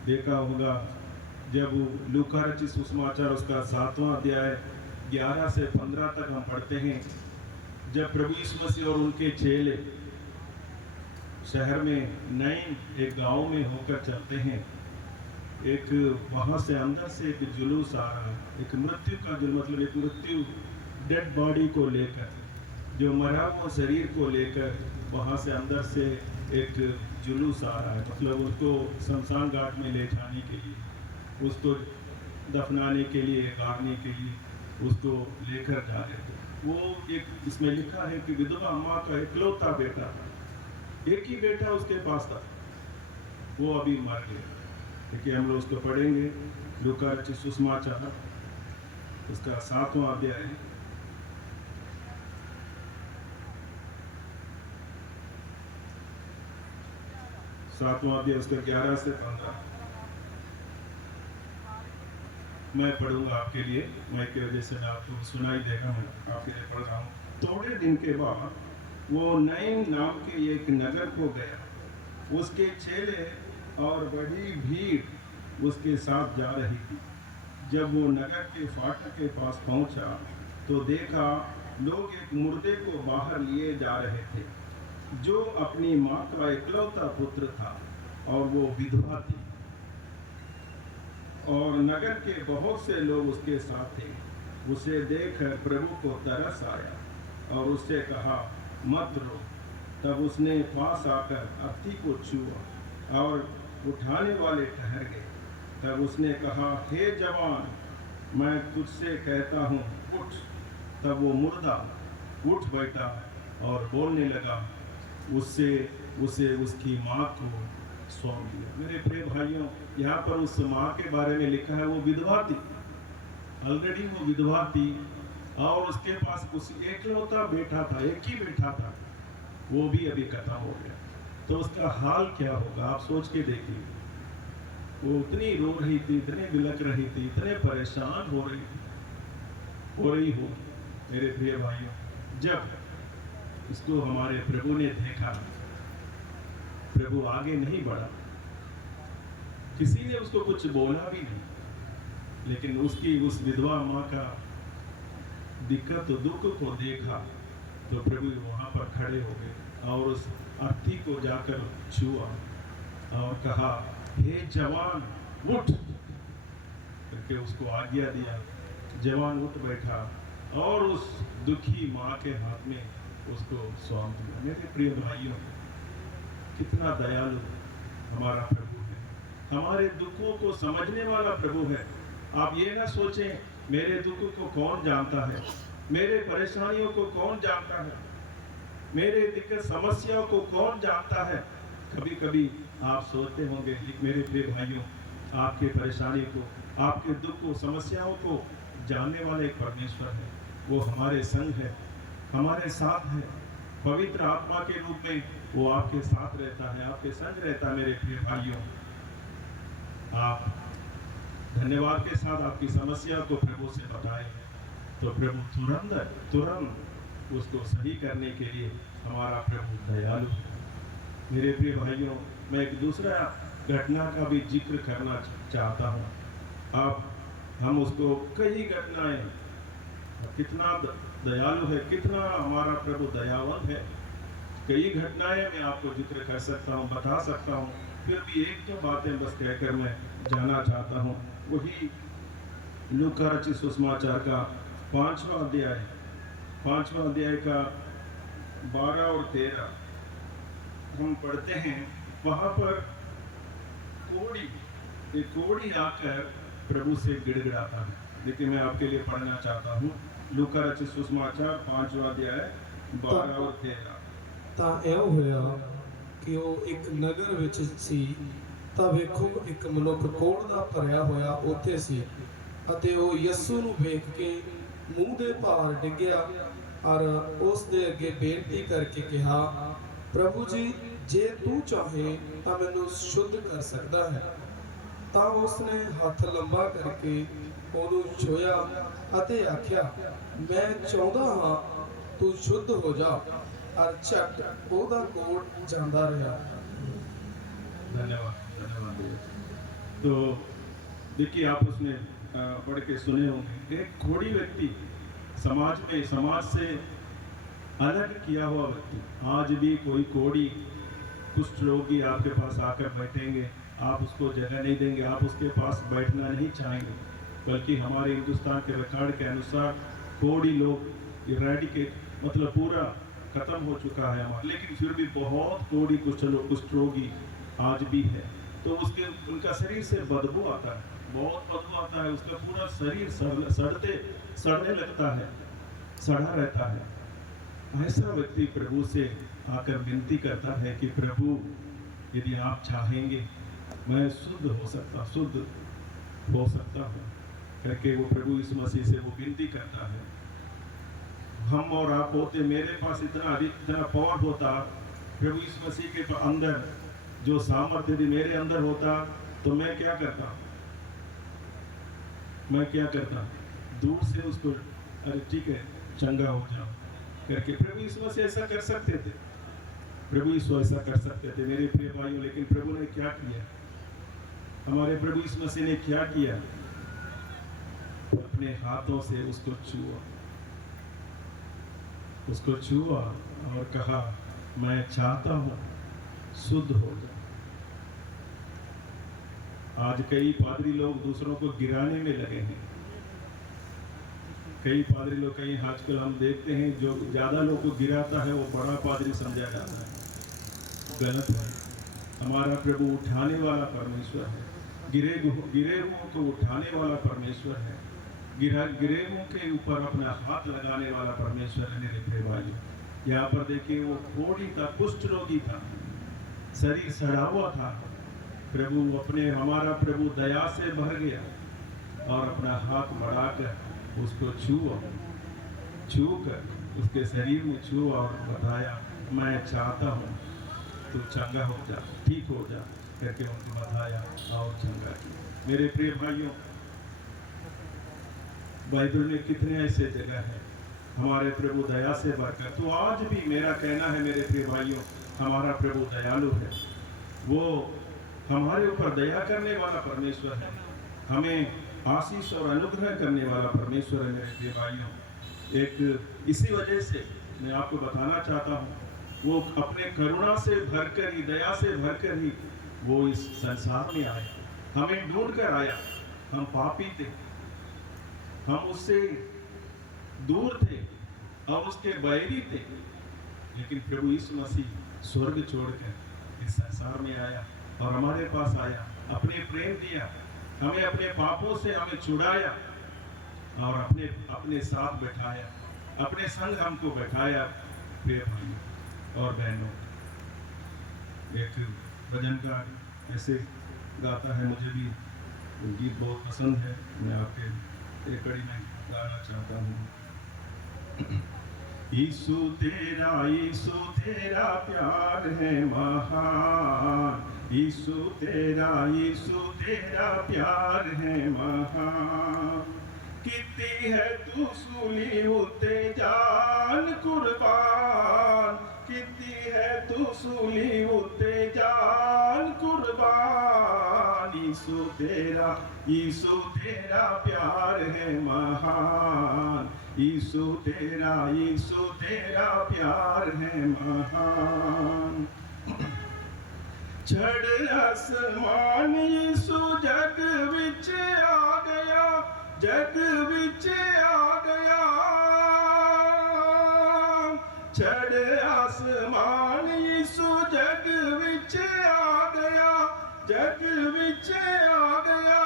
देखा होगा, जब लूका रचित सुसमाचार उसका 7वां अध्याय 11 से 15 तक हम पढ़ते हैं, जब प्रभु यीशु मसीह और उनके चेले शहर में नईन एक गांव में होकर चलते हैं, एक वहाँ से अंदर से एक जुलूस आ रहा है, एक मृत्यु का जुलूस, मतलब एक मृत्यु डेड बॉडी को लेकर, जो मरा हुआ शरीर को लेकर वहाँ से अंदर से एक जुलूस आ रहा है, मतलब उसको शमशान घाट में ले जाने के लिए, उसको दफनाने के लिए, गाड़ने के लिए उसको लेकर जा रहे थे। वो एक इसमें लिखा है कि विधवा माँ का इकलौता बेटा था, एक ही बेटा उसके पास था, वो अभी मर गया। देखिए हम लोग उसको पढ़ेंगे, लूका रचित सुसमाचार उसका 7वां अध्याय, उसका 11 से 15 मैं पढ़ूंगा आपके लिए, मैं की वजह से आपको सुनाई देगा, मैं आपके लिए पढ़ रहा हूँ। थोड़े दिन के बाद वो नईन नाम के एक नगर को गया, उसके चेले और बड़ी भीड़ उसके साथ जा रही थी। जब वो नगर के फाटक के पास पहुंचा तो देखा लोग एक मुर्दे को बाहर लिए जा रहे थे, जो अपनी माँ का इकलौता पुत्र था और वो विधवा थी, और नगर के बहुत से लोग उसके साथ थे। उसे देखकर प्रभु को तरस आया और उससे कहा, मत रो। तब उसने पास आकर अर्थी को छुआ और उठाने वाले ठहर गए। तब उसने कहा, हे जवान, मैं तुझसे कहता हूँ, उठ। तब वो मुर्दा उठ बैठा और बोलने लगा। उससे उसे उसकी माँ को सौंप दिया। मेरे प्रिय भाइयों, यहाँ पर उस माँ के बारे में लिखा है, वो विधवा थी, ऑलरेडी वो विधवा थी, और उसके पास उस एकलौता बेटा था, एक ही बेटा था, वो भी अभी खत्म हो गया। तो उसका हाल क्या होगा आप सोच के देखिए। वो उतनी रो रही थी, इतने बिलक रही थी, इतने परेशान हो रही हो। मेरे प्रिय भाइयों, जब इसको हमारे प्रभु ने देखा, प्रभु आगे नहीं बढ़ा, किसी ने उसको कुछ बोला भी नहीं, लेकिन उसकी उस विधवा माँ का दिक्कत दुख को देखा तो प्रभु वहाँ पर खड़े हो गए और उस अर्थी को जाकर छुआ और कहा, हे जवान उठ, करके उसको आज्ञा दिया। जवान उठ बैठा और उस दुखी माँ के हाथ में उसको सौंप दिया। मेरे प्रिय भाइयों, कितना दयालु हमारा प्रभु है, हमारे दुखों को समझने वाला प्रभु है। आप ये ना सोचें मेरे दुख को कौन जानता है, मेरे परेशानियों को कौन जानता है, मेरे दिक्कत समस्याओं को कौन जानता है। कभी कभी आप सोचते होंगे, मेरे प्रिय भाइयों, आपके परेशानी को, आपके दुख को, समस्याओं को जानने वाला एक परमेश्वर है। वो हमारे संग है, हमारे साथ है, पवित्र आत्मा के रूप में वो आपके साथ रहता है, आपके संग रहता है। मेरे प्रिय भाइयों, आप धन्यवाद के साथ आपकी समस्या को प्रभु से बताएं तो प्रभु तुरंत उसको सही करने के लिए हमारा प्रभु दयालु है। मेरे प्रिय भाइयों, मैं एक दूसरा घटना का भी जिक्र करना चाहता हूँ। अब हम उसको कई घटनाएं, कितना दयालु है, कितना हमारा प्रभु दयावान है, कई घटनाएं मैं आपको जिक्र कर सकता हूँ, बता सकता हूँ। फिर भी एक दो बातें बस कहकर मैं जाना चाहता हूँ। वही लूका रचित सुसमाचार का 5वां अध्याय का 12 और 13 हम पढ़ते हैं। वहाँ पर एक कोढ़ी आकर प्रभु से गिड़गिड़ाता है। देखिए मैं आपके लिए पढ़ना चाहता हूँ, लूका रचित सुसमाचार 5वां अध्याय 12 और 13। ਤਾਂ ਇਉਂ ਹੋਇਆ ਕਿ ਉਹ ਇੱਕ ਨਗਰ ਵਿੱਚ ਸੀ ਤਾਂ ਵੇਖੋ ਇੱਕ ਮਨੁੱਖ ਕੋੜ ਦਾ ਭਰਿਆ ਹੋਇਆ ਉੱਥੇ ਸੀ ਅਤੇ ਉਹ ਯਿਸੂ ਨੂੰ ਵੇਖ ਕੇ ਮੂੰਹ ਦੇ ਭਾਰ ਡਿੱਗਿਆ ਔਰ ਉਸ ਦੇ ਅੱਗੇ ਬੇਨਤੀ ਕਰਕੇ ਕਿਹਾ, ਪ੍ਰਭੂ ਜੀ ਜੇ ਤੂੰ ਚਾਹੇ ਤਾਂ ਮੈਨੂੰ ਸ਼ੁੱਧ ਕਰ ਸਕਦਾ ਹੈ। ਤਾਂ ਉਸਨੇ ਹੱਥ ਲੰਬਾ ਕਰਕੇ ਉਹਨੂੰ ਛੋਇਆ ਅਤੇ ਆਖਿਆ, ਮੈਂ ਚਾਹੁੰਦਾ ਹਾਂ ਤੂੰ ਸ਼ੁੱਧ ਹੋ ਜਾ। और झट ਉਹਦਾ ਕੋੜ ਜਾਂਦਾ ਰਿਹਾ। धन्यवाद धन्यवाद भैया। तो देखिए, आप उसमें पढ़ के सुने होंगे, एक कोढ़ी व्यक्ति समाज में, समाज से अलग किया हुआ व्यक्ति। आज भी कोई कोढ़ी कुष्ठ रोगी आपके पास आकर बैठेंगे, आप उसको जगह नहीं देंगे, आप उसके पास बैठना नहीं चाहेंगे, बल्कि हमारे हिंदुस्तान के रिकॉर्ड के अनुसार कोढ़ी लोग इरेडिकेट, मतलब पूरा खत्म हो चुका है हमारा, लेकिन फिर भी बहुत कोढ़ी कुष्ठ रोगी आज भी है। तो उसके उनका शरीर से बदबू आता है, बहुत बदबू आता है, उसका पूरा शरीर सड़ने लगता है, सड़ा रहता है। ऐसा व्यक्ति प्रभु से आकर विनती करता है कि प्रभु, यदि आप चाहेंगे मैं शुद्ध हो सकता हूँ करके वो प्रभु यीशु मसीह से वो विनती करता है। हम और आप होते, मेरे पास इतना पावर होता, प्रभु यीशु मसीह के अंदर जो सामर्थ्य यदि मेरे अंदर होता, तो मैं क्या करता, दूर से उसको, अरे ठीक है चंगा हो जाओ करके। प्रभु यीशु मसीह ऐसा कर सकते थे, प्रभु यीशु ऐसा कर सकते थे मेरे प्रिय भाइयों, लेकिन प्रभु ने क्या किया, हमारे प्रभु यीशु मसीह ने क्या किया, अपने हाथों से उसको छुआ और कहा, मैं चाहता हूं शुद्ध हो जा। आज कई पादरी लोग दूसरों को गिराने में लगे हैं, कई पादरी लोग, कई आजकल हम देखते हैं जो ज्यादा लोग को गिराता है वो बड़ा पादरी समझा जाता है, गलत है। हमारा प्रभु उठाने वाला परमेश्वर है, गिरे हुओं को उठाने वाला परमेश्वर है, गिरे हुओं के ऊपर अपना हाथ लगाने वाला परमेश्वर है मेरे प्रिय भाइयों। यहाँ पर देखिए, वो कोढ़ी था, कुष्ठ रोगी था, शरीर सड़ा हुआ था, हमारा प्रभु दया से भर गया और अपना हाथ बढ़ाकर उसको छू कर उसके शरीर में छुआ और बताया, मैं चाहता हूँ तू चंगा हो जा, ठीक हो जा करके उनको बताया और चंगा किया। मेरे प्रिय भाइयों, बाइबल में कितने ऐसे जगह है हमारे प्रभु दया से भरकर। तो आज भी मेरा कहना है मेरे प्रिय भाइयों, हमारा प्रभु दयालु है, वो हमारे ऊपर दया करने वाला परमेश्वर है, हमें आशीष और अनुग्रह करने वाला परमेश्वर है मेरे प्रिय भाइयों। एक इसी वजह से मैं आपको बताना चाहता हूँ, वो अपने करुणा से भरकर ही, दया से भरकर ही वो इस संसार में आया, हमें ढूंढ कर आया। हम पापी थे, हम उससे दूर थे और उसके बैरी थे, लेकिन प्रभु यीशु मसीह स्वर्ग छोड़कर इस संसार में आया और हमारे पास आया, अपने प्रेम दिया, हमें अपने पापों से हमें छुड़ाया और अपने साथ बैठाया, अपने संग हमको बैठाया। प्रिय भाइयों और बहनों, एक भजनकार ऐसे गाता है, मुझे भी गीत बहुत पसंद है, मैं आपके एक कड़ी में गाना चाहता हूँ। यीशु तेरा प्यार है महान, यीशु तेरा प्यार है महान। कितनी है तू सूली होते जान कुर्बान, कितनी है तू सूली होते जान कुर्बान। यीशु तेरा प्यार है महान, यीशु तेरा प्यार है महान। छड़ आसमान यीशु जग विच आ गया, जग विच आ गया। छड़ आसमान यीशु जग विच आ गया, जग विच आ गया।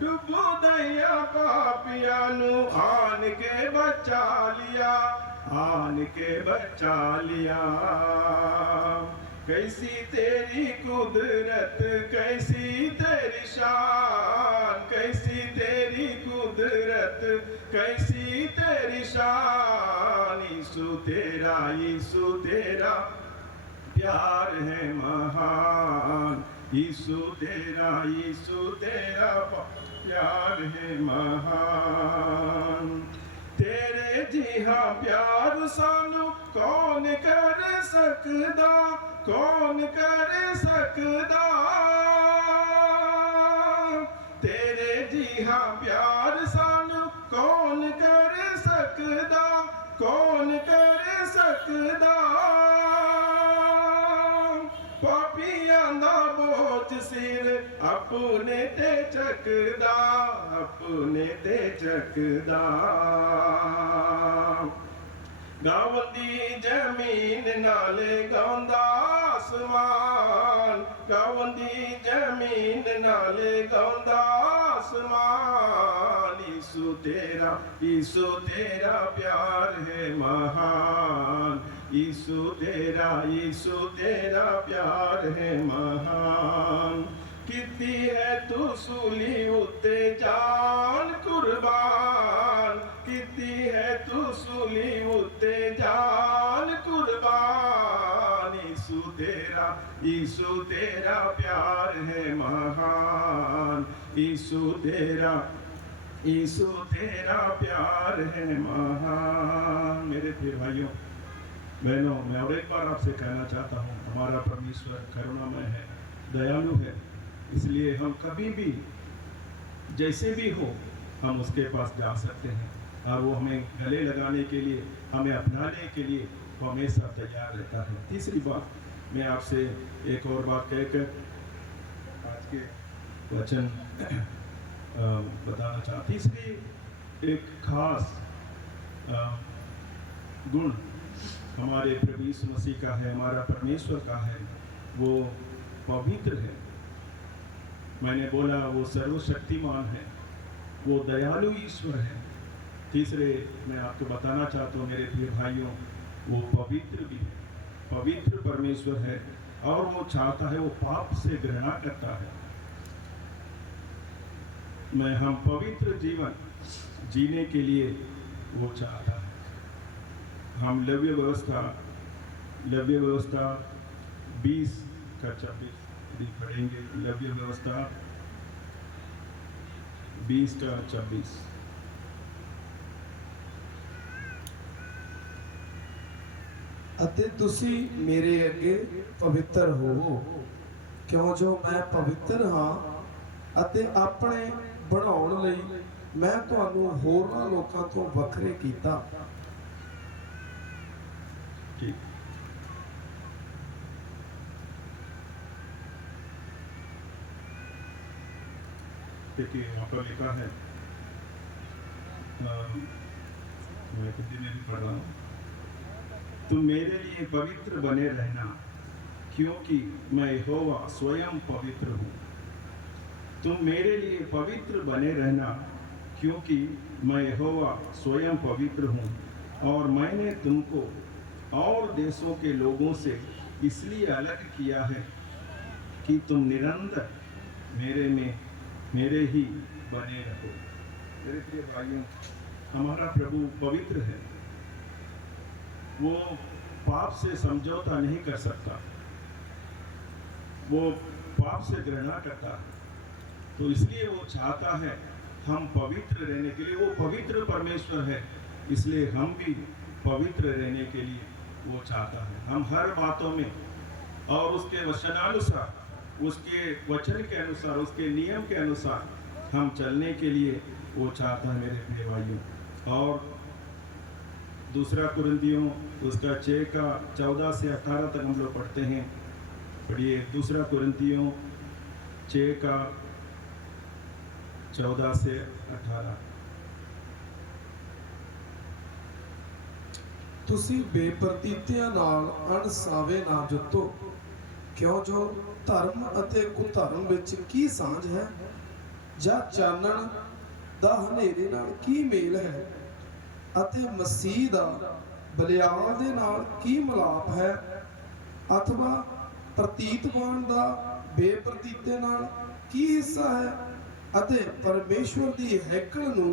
डुबो दया पापिया नू आन के बचा लिया, आन के बचा लिया। कैसी तेरी कुदरत, कैसी तेरी शान, कैसी तेरी कुदरत, कैसी तेरी शान। यीशु तेरा तेरा यीशु तेरा प्यार है महान, यीशु तेरा प्यार है महान। तेरे जिहा प्यार सानू कौन कर सकदा, कौन कर सकदा। तेरे जिहा प्यार सानू कौन कर सकदा, कौन कर सकदा। पापियां दा बोझ सिर अपने ते चकदा, अपने ते चकदा। गावंदी जमीन नाले गांदा आसमान, गावंदी जमीन नाले गांदा आसमान। यीशु तेरा प्यार है महान, यीशु तेरा प्यार है महान। कितनी है तू सूली उत्ते जान कुर्बान, कितनी है तू सूली उत्ते जान कुर्बान। यीशु तेरा प्यार है महान, यीशु तेरा प्यार है महान। मेरे प्रिय भाइयों बहनों, मैं और एक बार आपसे कहना चाहता हूँ, हमारा परमेश्वर करुणामय है, दयालु है। इसलिए हम कभी भी जैसे भी हो हम उसके पास जा सकते हैं, और वो हमें गले लगाने के लिए, हमें अपनाने के लिए वो हमेशा तैयार रहता है। तीसरी बात मैं आपसे एक और बात कहकर आज के वचन बताना चाहता। तीसरी एक खास गुण हमारे प्रभु यीशु मसीह का है, हमारा परमेश्वर का है, वो पवित्र है। मैंने बोला वो सर्वशक्तिमान है, वो दयालु ईश्वर है। तीसरे मैं आपको बताना चाहता हूँ मेरे प्रिय भाइयों, वो पवित्र भी है, पवित्र परमेश्वर है, और वो चाहता है, वो पाप से घृणा करता है। हम पवित्र जीवन जीने के लिए वो चाहता है। हम लव्य व्यवस्था 20 का 26 पढ़ेंगे। लव्य व्यवस्था 20 का 26। ਅਤੇ ਤੁਸੀਂ ਮੇਰੇ ਅੱਗੇ ਪਵਿੱਤਰ ਹੋਵੋ, ਕਿਉਂ ਜੋ ਮੈਂ ਪਵਿੱਤਰ ਹਾਂ, ਅਤੇ ਆਪਣੇ ਬਣਾਉਣ ਲਈ ਮੈਂ ਤੁਹਾਨੂੰ ਹੋਰਨਾਂ ਲੋਕਾਂ ਤੋਂ ਵੱਖਰੇ ਕੀਤਾ। ठीक, देखिए यहाँ पर लिखा है, मैं हिंदी में भी पढ़ रहा हूँ, तुम मेरे लिए पवित्र बने रहना, क्योंकि मैं यहोवा स्वयं पवित्र हूँ। तुम मेरे लिए पवित्र बने रहना, क्योंकि मैं यहोवा स्वयं पवित्र हूँ, और मैंने तुमको और देशों के लोगों से इसलिए अलग किया है कि तुम निरंतर मेरे ही बने रहो। मेरे प्रिय भाइयों, हमारा प्रभु पवित्र है, वो पाप से समझौता नहीं कर सकता, वो पाप से घृणा करता है। तो इसलिए वो चाहता है हम पवित्र रहने के लिए, वो पवित्र परमेश्वर है, इसलिए हम भी पवित्र रहने के लिए वो चाहता है। हम हर बातों में और उसके वचनानुसार, उसके वचन के अनुसार, उसके नियम के अनुसार हम चलने के लिए वो चाहता है मेरे प्रिय भाइयों। और दूसरा कुरिन्थियों उसका 6 का 14 से 18 तक हम लोग पढ़ते हैं। पढ़िए, दूसरा कुरिन्थियों 6 का 14 से 18। ਤੁਸੀਂ ਬੇਪਰਤੀਤਿਆਂ ਨਾਲ ਅਣਸਾਵੇ ਨਾ ਜੁੱਤੋ, ਕਿਉਂ ਜੋ ਧਰਮ ਅਤੇ ਕੁਧਰਮ ਵਿੱਚ ਕੀ ਸਾਂਝ ਹੈ, ਜਾਂ ਚਾਨਣ ਦਾ ਹਨੇਰੇ ਨਾਲ ਕੀ ਮੇਲ ਹੈ, ਅਤੇ ਮਸੀਹ ਦਾ ਬਲਿਆਲ ਦੇ ਨਾਲ ਕੀ ਮਿਲਾਪ ਹੈ, ਅਥਵਾ ਪ੍ਰਤੀਤਵਾਨ ਦਾ ਬੇਪਰਤੀਤੇ ਨਾਲ ਕੀ ਹਿੱਸਾ ਹੈ, ਅਤੇ ਪਰਮੇਸ਼ਵਰ ਦੀ ਹੈਕਲ ਨੂੰ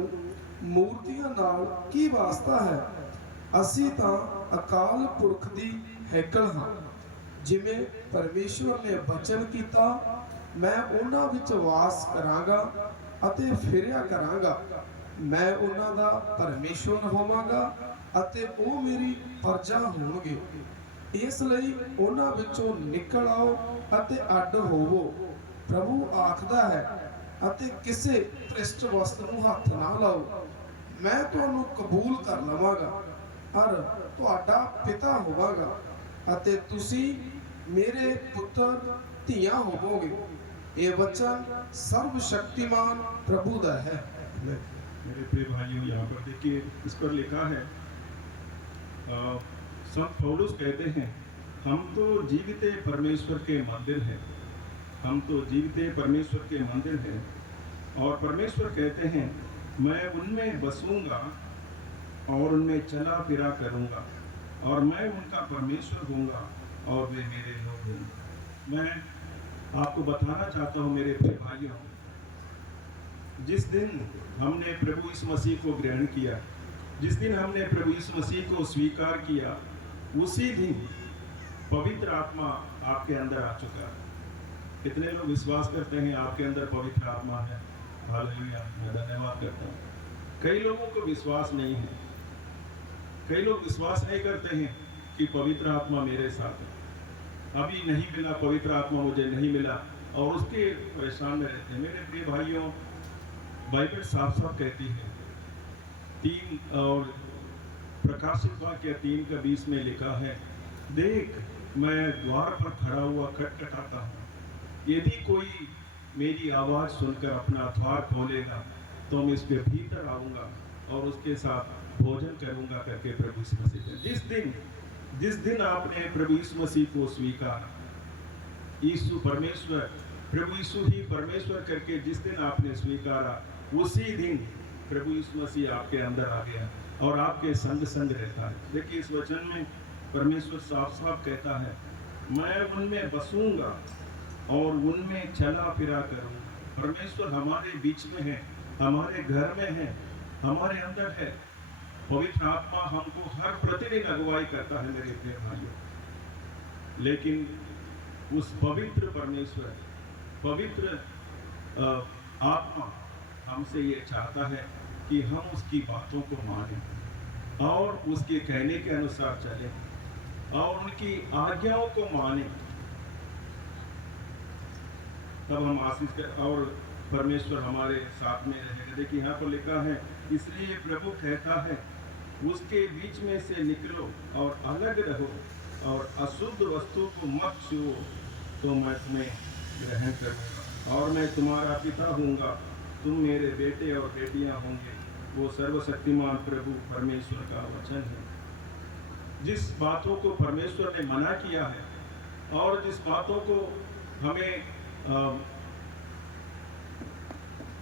ਮੂਰਤੀਆਂ ਨਾਲ ਕੀ ਵਾਸਤਾ ਹੈ, ਅਸੀਂ ਤਾਂ ਅਕਾਲ ਪੁਰਖ ਦੀ ਹੈਕਲ ਹਾਂ। ਜਿਵੇਂ ਪਰਮੇਸ਼ਵਰ ਨੇ ਬਚਨ ਕੀਤਾ, ਮੈਂ ਉਹਨਾਂ ਵਿੱਚ ਵਾਸ ਕਰਾਂਗਾ ਅਤੇ ਫਿਰਿਆ ਕਰਾਂਗਾ। ਮੈਂ ਉਹਨਾਂ ਦਾ ਪਰਮੇਸ਼ਵਰ ਹੋਵਾਂਗਾ ਅਤੇ ਉਹ ਮੇਰੀ ਪ੍ਰਜਾ ਹੋਣਗੇ। ਇਸ ਲਈ ਉਹਨਾਂ ਵਿੱਚੋਂ ਨਿਕਲ ਆਓ ਅਤੇ ਅੱਡ ਹੋਵੋ। ਪ੍ਰਭੂ ਆਖਦਾ ਹੈ, ਅਤੇ ਕਿਸੇ ਭ੍ਰਿਸ਼ਟ ਵਸਤ ਨੂੰ ਹੱਥ ਨਾ ਲਾਓ। ਮੈਂ ਤੁਹਾਨੂੰ ਕਬੂਲ ਕਰ ਲਵਾਂਗਾ ਔਰ ਤੁਹਾਡਾ ਪਿਤਾ ਹੋਵਾਂਗਾ, ਅਤੇ ਤੁਸੀਂ ਮੇਰੇ ਪੁੱਤਰ ਧੀਆਂ ਹੋਵੋਗੇ। ਇਹ वचन सर्वशक्तिमान प्रभु दा है। मेरे प्रिय भाइयों, यहाँ पर देखिए इस पर लिखा है, संत पौलुस कहते हैं, हम तो जीवित परमेश्वर के मंदिर हैं। हम तो जीवित परमेश्वर के मंदिर हैं। और परमेश्वर कहते हैं, मैं उनमें बसूंगा और उनमें चला फिरा करूंगा, और मैं उनका परमेश्वर होऊंगा और वे मेरे लोग होंगे। मैं आपको बताना चाहता हूँ मेरे प्रिय भाइयों, जिस दिन हमने प्रभु यीशु मसीह को ग्रहण किया, जिस दिन हमने प्रभु यीशु मसीह को स्वीकार किया, उसी दिन पवित्र आत्मा आपके अंदर आ चुका है। कितने लोग विश्वास करते हैं आपके अंदर पवित्र आत्मा है? हालेलुया, मैं धन्यवाद करता हूँ। कई लोगों को विश्वास नहीं है। कई लोग विश्वास नहीं करते हैं कि पवित्र आत्मा मेरे साथ है। अभी नहीं मिला, पवित्र आत्मा मुझे नहीं मिला, और उसके परेशान में रहते हैं। मेरे प्रिय भाइयों, बाइबल साफ साफ कहती है, 3 और प्रकाशित वाक्य 3:20 में लिखा है, देख मैं द्वार पर खड़ा हुआ खटखटाता हूँ। यदि कोई मेरी आवाज़ सुनकर अपना द्वार खोलेगा तो मैं इसके भीतर आऊँगा और उसके साथ भोजन करूँगा करके प्रभु यीशु मसीह ने। जिस दिन आपने प्रभु यीशु मसीह को स्वीकारा, यीशु परमेश्वर, प्रभु यीशु ही परमेश्वर करके जिस दिन आपने स्वीकारा, उसी दिन प्रभु यीशु मसीह आपके अंदर आ गया और आपके संग संग रहता है। देखिए इस वचन में परमेश्वर साफ साफ कहता है, मैं उनमें बसूंगा और उनमें चला फिरा करूंगा। परमेश्वर हमारे बीच में है, हमारे घर में है, हमारे अंदर है। पवित्र आत्मा हमको हर प्रतिदिन अगुवाई करता है मेरे प्रिय भाइयों। लेकिन उस पवित्र परमेश्वर, पवित्र आत्मा हमसे ये चाहता है कि हम उसकी बातों को मानें और उसके कहने के अनुसार चलें और उनकी आज्ञाओं को मानें, तब हम आशीष और परमेश्वर हमारे साथ में रहेगा। देखिए यहाँ पर लिखा है, इसलिए प्रभु कहता है, उसके बीच में से निकलो और अलग रहो और अशुद्ध वस्तु को मत छुओ, तो मैं तुम्हें ग्रहण करूँगा और मैं तुम्हारा पिता हूँगा, तुम मेरे बेटे और बेटियाँ होंगे। वो सर्वशक्तिमान प्रभु परमेश्वर का वचन है। जिस बातों को परमेश्वर ने मना किया है और जिस बातों को हमें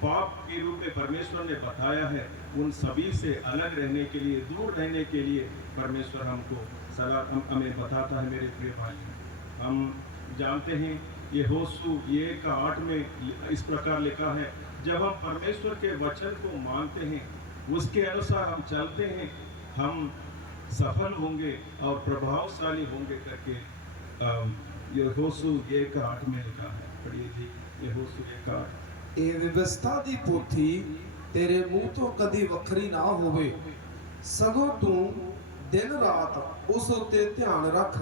पाप के रूप में परमेश्वर ने बताया है, उन सभी से अलग रहने के लिए, दूर रहने के लिए परमेश्वर हमको सलाह हमें बताता है। मेरे प्रिय भाई, हम जानते हैं ये होशू 1:8 में इस प्रकार लिखा है, जब हम परमेश्वर के वचन को मानते हैं, उसके अनुसार हम चलते हैं, हम सफल होंगे और प्रभावशाली होंगे करके ये होशू 1:8 में लिखा है। पढ़िए जी, ये होशू 1:8। ਇਹ ਵਿਵਸਥਾ ਦੀ ਪੋਥੀ ਤੇਰੇ ਮੂੰਹ ਤੋਂ ਕਦੀ ਵੱਖਰੀ ਨਾ ਹੋਵੇ, ਸਗੋਂ ਤੂੰ ਦਿਨ ਰਾਤ ਉਸ ਉੱਤੇ ਧਿਆਨ ਰੱਖ,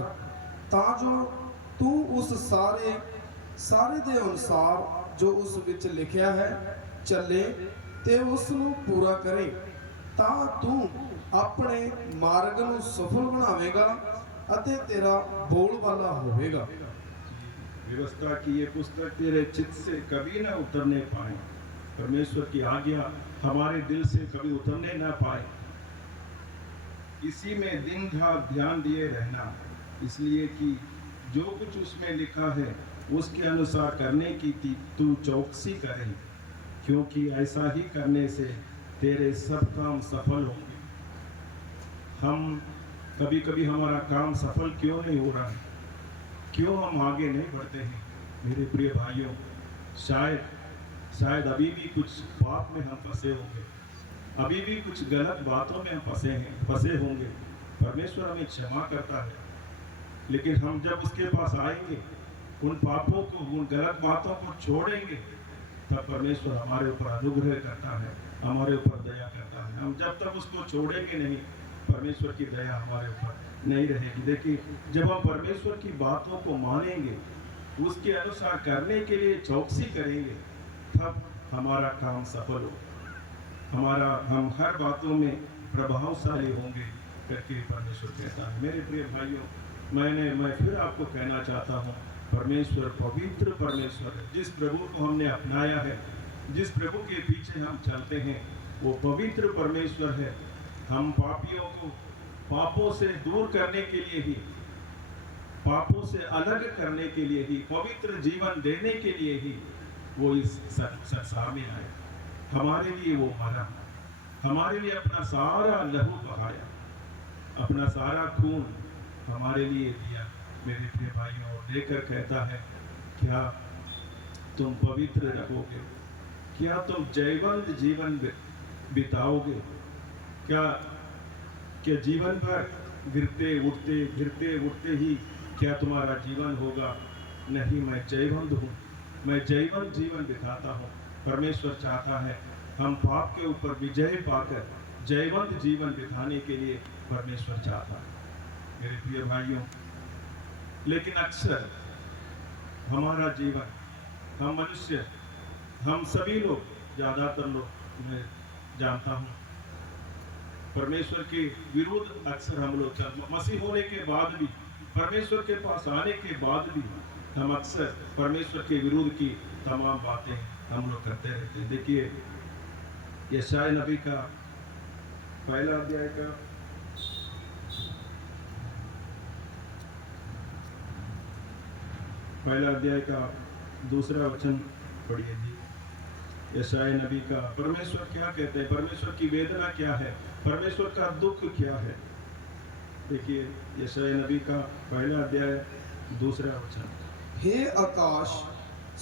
ਤਾਂ ਜੋ ਤੂੰ ਉਸ ਸਾਰੇ ਦੇ ਅਨੁਸਾਰ ਜੋ ਉਸ ਵਿੱਚ ਲਿਖਿਆ ਹੈ ਚੱਲੇ ਤੇ ਉਸ ਨੂੰ ਪੂਰਾ ਕਰੇ, ਤਾਂ ਤੂੰ ਆਪਣੇ ਮਾਰਗ ਨੂੰ ਸਫਲ ਬਣਾਵੇਗਾ ਅਤੇ ਤੇਰਾ ਬੋਲਬਾਲਾ ਹੋਵੇਗਾ। व्यवस्था की ये पुस्तक तेरे चित्त से कभी ना उतरने पाए, परमेश्वर की आज्ञा हमारे दिल से कभी उतरने ना पाए। इसी में दिन रात ध्यान दिए रहना, इसलिए कि जो कुछ उसमें लिखा है उसके अनुसार करने की तू चौकसी करे, क्योंकि ऐसा ही करने से तेरे सब काम सफल होंगे। हम कभी कभी हमारा काम सफल क्यों नहीं हो रहा है, क्यों हम आगे नहीं बढ़ते हैं? मेरे प्रिय भाइयों, शायद अभी भी कुछ पाप में हम फंसे होंगे, अभी भी कुछ गलत बातों में हम फंसे होंगे, परमेश्वर हमें क्षमा करता है, लेकिन हम जब उसके पास आएंगे, उन पापों को, उन गलत बातों को छोड़ेंगे, तब परमेश्वर हमारे ऊपर अनुग्रह करता है, हमारे ऊपर दया करता है। हम जब तक उसको छोड़ेंगे नहीं, परमेश्वर की दया हमारे ऊपर नहीं रहेगी। देखिए, जब हम परमेश्वर की बातों को मानेंगे, उसके अनुसार करने के लिए चौकसी करेंगे, तब हमारा काम सफल हो, हम हर बातों में प्रभावशाली होंगे करके परमेश्वर कहता है। मेरे प्रिय भाइयों, मैं फिर आपको कहना चाहता हूँ, परमेश्वर पवित्र परमेश्वर है। जिस प्रभु को हमने अपनाया है, जिस प्रभु के पीछे हम चलते हैं, वो पवित्र परमेश्वर है। हम पापियों को पापों से दूर करने के लिए ही, पापों से अलग करने के लिए ही, पवित्र जीवन देने के लिए ही वो इस संसार में आया। हमारे लिए वो मरा, हमारे लिए अपना सारा लहू बहाया, अपना सारा खून हमारे लिए दिया। मेरे प्रिय भाइयों, लेकर कहता है, क्या तुम पवित्र रहोगे? क्या तुम जयवंत जीवन बिताओगे? क्या जीवन भर गिरते उठते ही क्या तुम्हारा जीवन होगा? नहीं, मैं जयवंत हूँ, मैं जयवंत जीवन बिताता हूँ। परमेश्वर चाहता है हम पाप के ऊपर विजय पाकर जयवंत जीवन बिताने के लिए परमेश्वर चाहता है। मेरे प्रिय भाइयों, लेकिन अक्सर हमारा जीवन, हम मनुष्य, हम सभी लोग, ज़्यादातर लोग, मैं जानता हूँ, परमेश्वर के विरुद्ध अक्सर हम लोग मसीह होने के बाद भी, परमेश्वर के पास आने के बाद भी हम अक्सर परमेश्वर के विरुद्ध की तमाम बातें हम लोग करते रहते हैं। देखिए, यशायाह नबी का पहला अध्याय का 2 वचन पढ़िए जी। यशायाह नबी का, परमेश्वर क्या कहते हैं, परमेश्वर की वेदना क्या है, परमेश्वर का दुख क्या है। देखिए, यशायाह नबी का पहला अध्याय 2 वचन। हे आकाश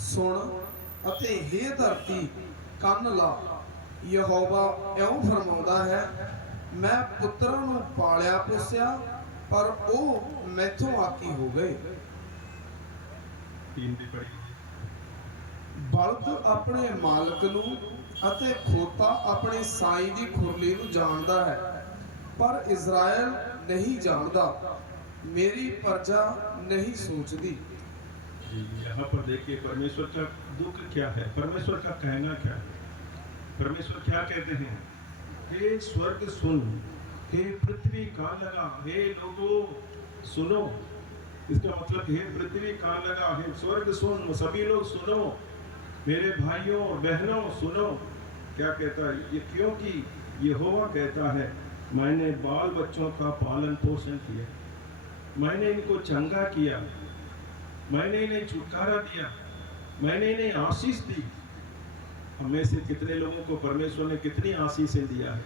सुन ਅਤੇ हे धरती ਕੰਨ ਲਾ, ਯਹੋਵਾ ਇਉਂ ਫਰਮਾਉਂਦਾ ਹੈ, ਮੈਂ ਪੁੱਤਰਾਂ ਨੂੰ ਪਾਲਿਆ ਪੋਸਿਆ, ਪਰ ਉਹ ਮੈਥੋਂ ਆਕੀ ਹੋ ਗਏ। 3 ਦੀ ਪੜ੍ਹੀ। ਬਲਦ ਆਪਣੇ ਮਾਲਕ ਨੂੰ ਅਤੇ ਖੋਤਾ ਆਪਣੇ ਸਾਈਂ ਦੀ ਖੁਰਲੀ ਨੂੰ ਜਾਣਦਾ ਹੈ, ਪਰ ਇਜ਼ਰਾइल नहीं जानता, मेरी प्रजा नहीं सोचती। यहाँ पर देखिए, परमेश्वर का दुख क्या है, परमेश्वर का कहना क्या है। परमेश्वर क्या कहते हैं, हे स्वर्ग सुन, हे पृथ्वी कान लगा, हे लोगों सुनो। इसका मतलब, हे पृथ्वी कान लगा, हे स्वर्ग सुन, सभी लोग सुनो, मेरे भाइयों और बहनों सुनो। क्या कहता है ये? क्योंकि यहोवा कहता है, मैंने बाल बच्चों का पालन पोषण किया, मैंने इनको चंगा किया, मैंने इन्हें छुटकारा दिया, मैंने इन्हें आशीष दी। हमें से कितने लोगों को परमेश्वर ने कितनी आशीषें दिया है,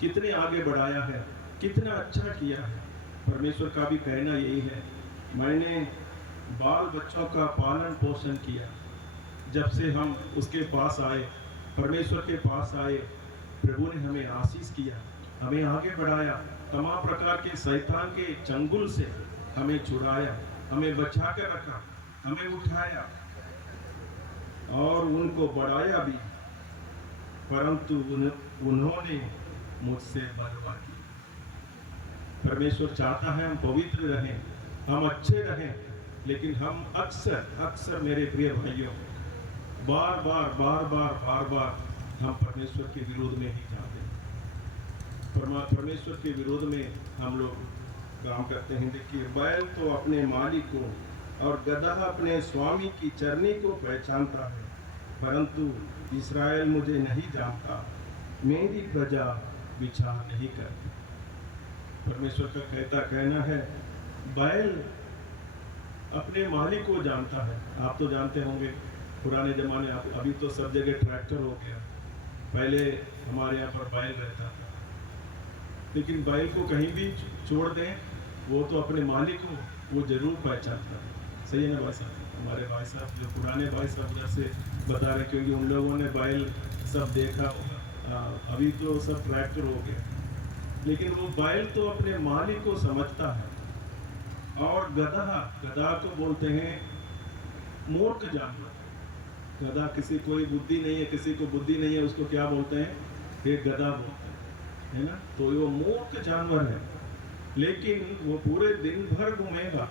कितने आगे बढ़ाया है, कितना अच्छा किया है। परमेश्वर का भी कहना यही है, मैंने बाल बच्चों का पालन पोषण किया। जब से हम उसके पास आए, परमेश्वर के पास आए, प्रभु ने हमें आशीष किया, हमें आगे बढ़ाया, तमाम प्रकार के शैतान के चंगुल से हमें छुड़ाया, हमें बचा कर रखा, हमें उठाया और उनको बढ़ाया भी, परंतु उन्होंने मुझसे बलवा की। परमेश्वर चाहता है हम पवित्र रहें, हम अच्छे रहें, लेकिन हम अक्सर मेरे प्रिय भाइयों, बार बार हम परमेश्वर के विरोध में ही जाते हैं, परमेश्वर के विरोध में हम लोग काम करते हैं। देखिए, बैल तो अपने मालिक को और गधा अपने स्वामी की चरनी को पहचानता है, परंतु इस्राएल मुझे नहीं जानता, मेरी प्रजा विचार नहीं करती। परमेश्वर का कहना है, बैल अपने मालिक को जानता है। आप तो जानते होंगे, पुराने ज़माने, अभी तो सब जगह ट्रैक्टर हो गया, पहले हमारे यहाँ पर बैल रहता था, लेकिन बैल को कहीं भी छोड़ दें, वो तो अपने मालिक को वो जरूर पहचानता है। सही है ना भाई साहब? हमारे भाई साहब, जो पुराने भाई साहब उधर से बता रहे, क्योंकि उन लोगों ने बैल सब देखा होगा। अभी तो सब ट्रैक्टर हो गया, लेकिन वो बैल तो अपने मालिक को समझता है। और गधा को बोलते हैं मूर्ख जानवर। गधा किसी कोई बुद्धि नहीं है, किसी को बुद्धि नहीं है, उसको क्या बोलते हैं? ये गधा बोलते हैं, है ना। तो वो मूर्ख जानवर है, लेकिन वो पूरे दिन भर घूमेगा,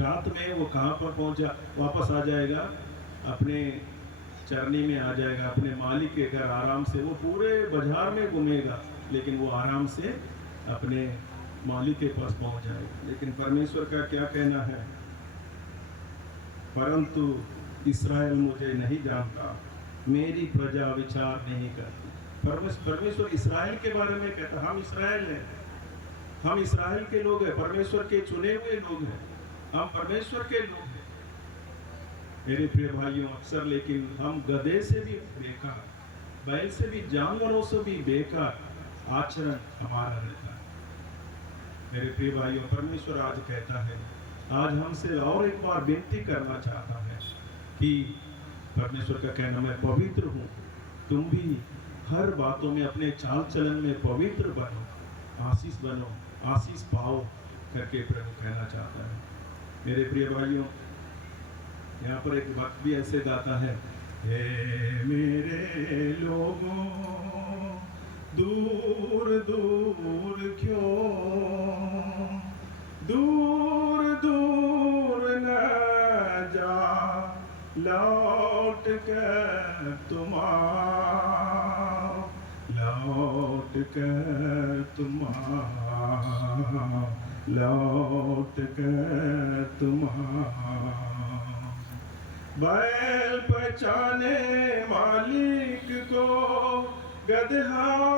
रात में वो कहाँ पर पहुंचा वापस आ जाएगा, अपने चरनी में आ जाएगा, अपने मालिक के घर आराम से। वो पूरे बाजार में घूमेगा, लेकिन वो आराम से अपने मालिक के पास पहुंच जाएगा। लेकिन परमेश्वर का क्या कहना है? परंतु इस्राएल मुझे नहीं जानता, मेरी प्रजा विचार नहीं करती। परमेश्वर इस्राएल के बारे में कहता, हम इस्राएल हैं, हम इस्राएल के लोग हैं, परमेश्वर के चुने हुए लोग हैं, हम परमेश्वर के लोग हैं। मेरे प्रिय भाइयों, अक्सर लेकिन हम गधे से भी बेकार, बैल से भी, जानवरों से भी बेकार आचरण हमारा रहता है। मेरे प्रिय भाइयों, परमेश्वर आज कहता है, आज हमसे और एक बार विनती करना चाहता है कि परमेश्वर का कहना, मैं पवित्र हूँ, तुम भी हर बातों में, अपने चाल चलन में पवित्र बनो, आशीष बनो, आशीष पाओ करके प्रभु कहना चाहता है। मेरे प्रिय भाइयों, यहाँ पर एक भक्त भी ऐसे गाता है, हे मेरे लोगों दूर दूर क्यों, दूर दूर न जा, लौट कर तुम आओ, लौट कर तुम आओ, लौट कर तुम आओ। बैल पहचाने मालिक को, गदहा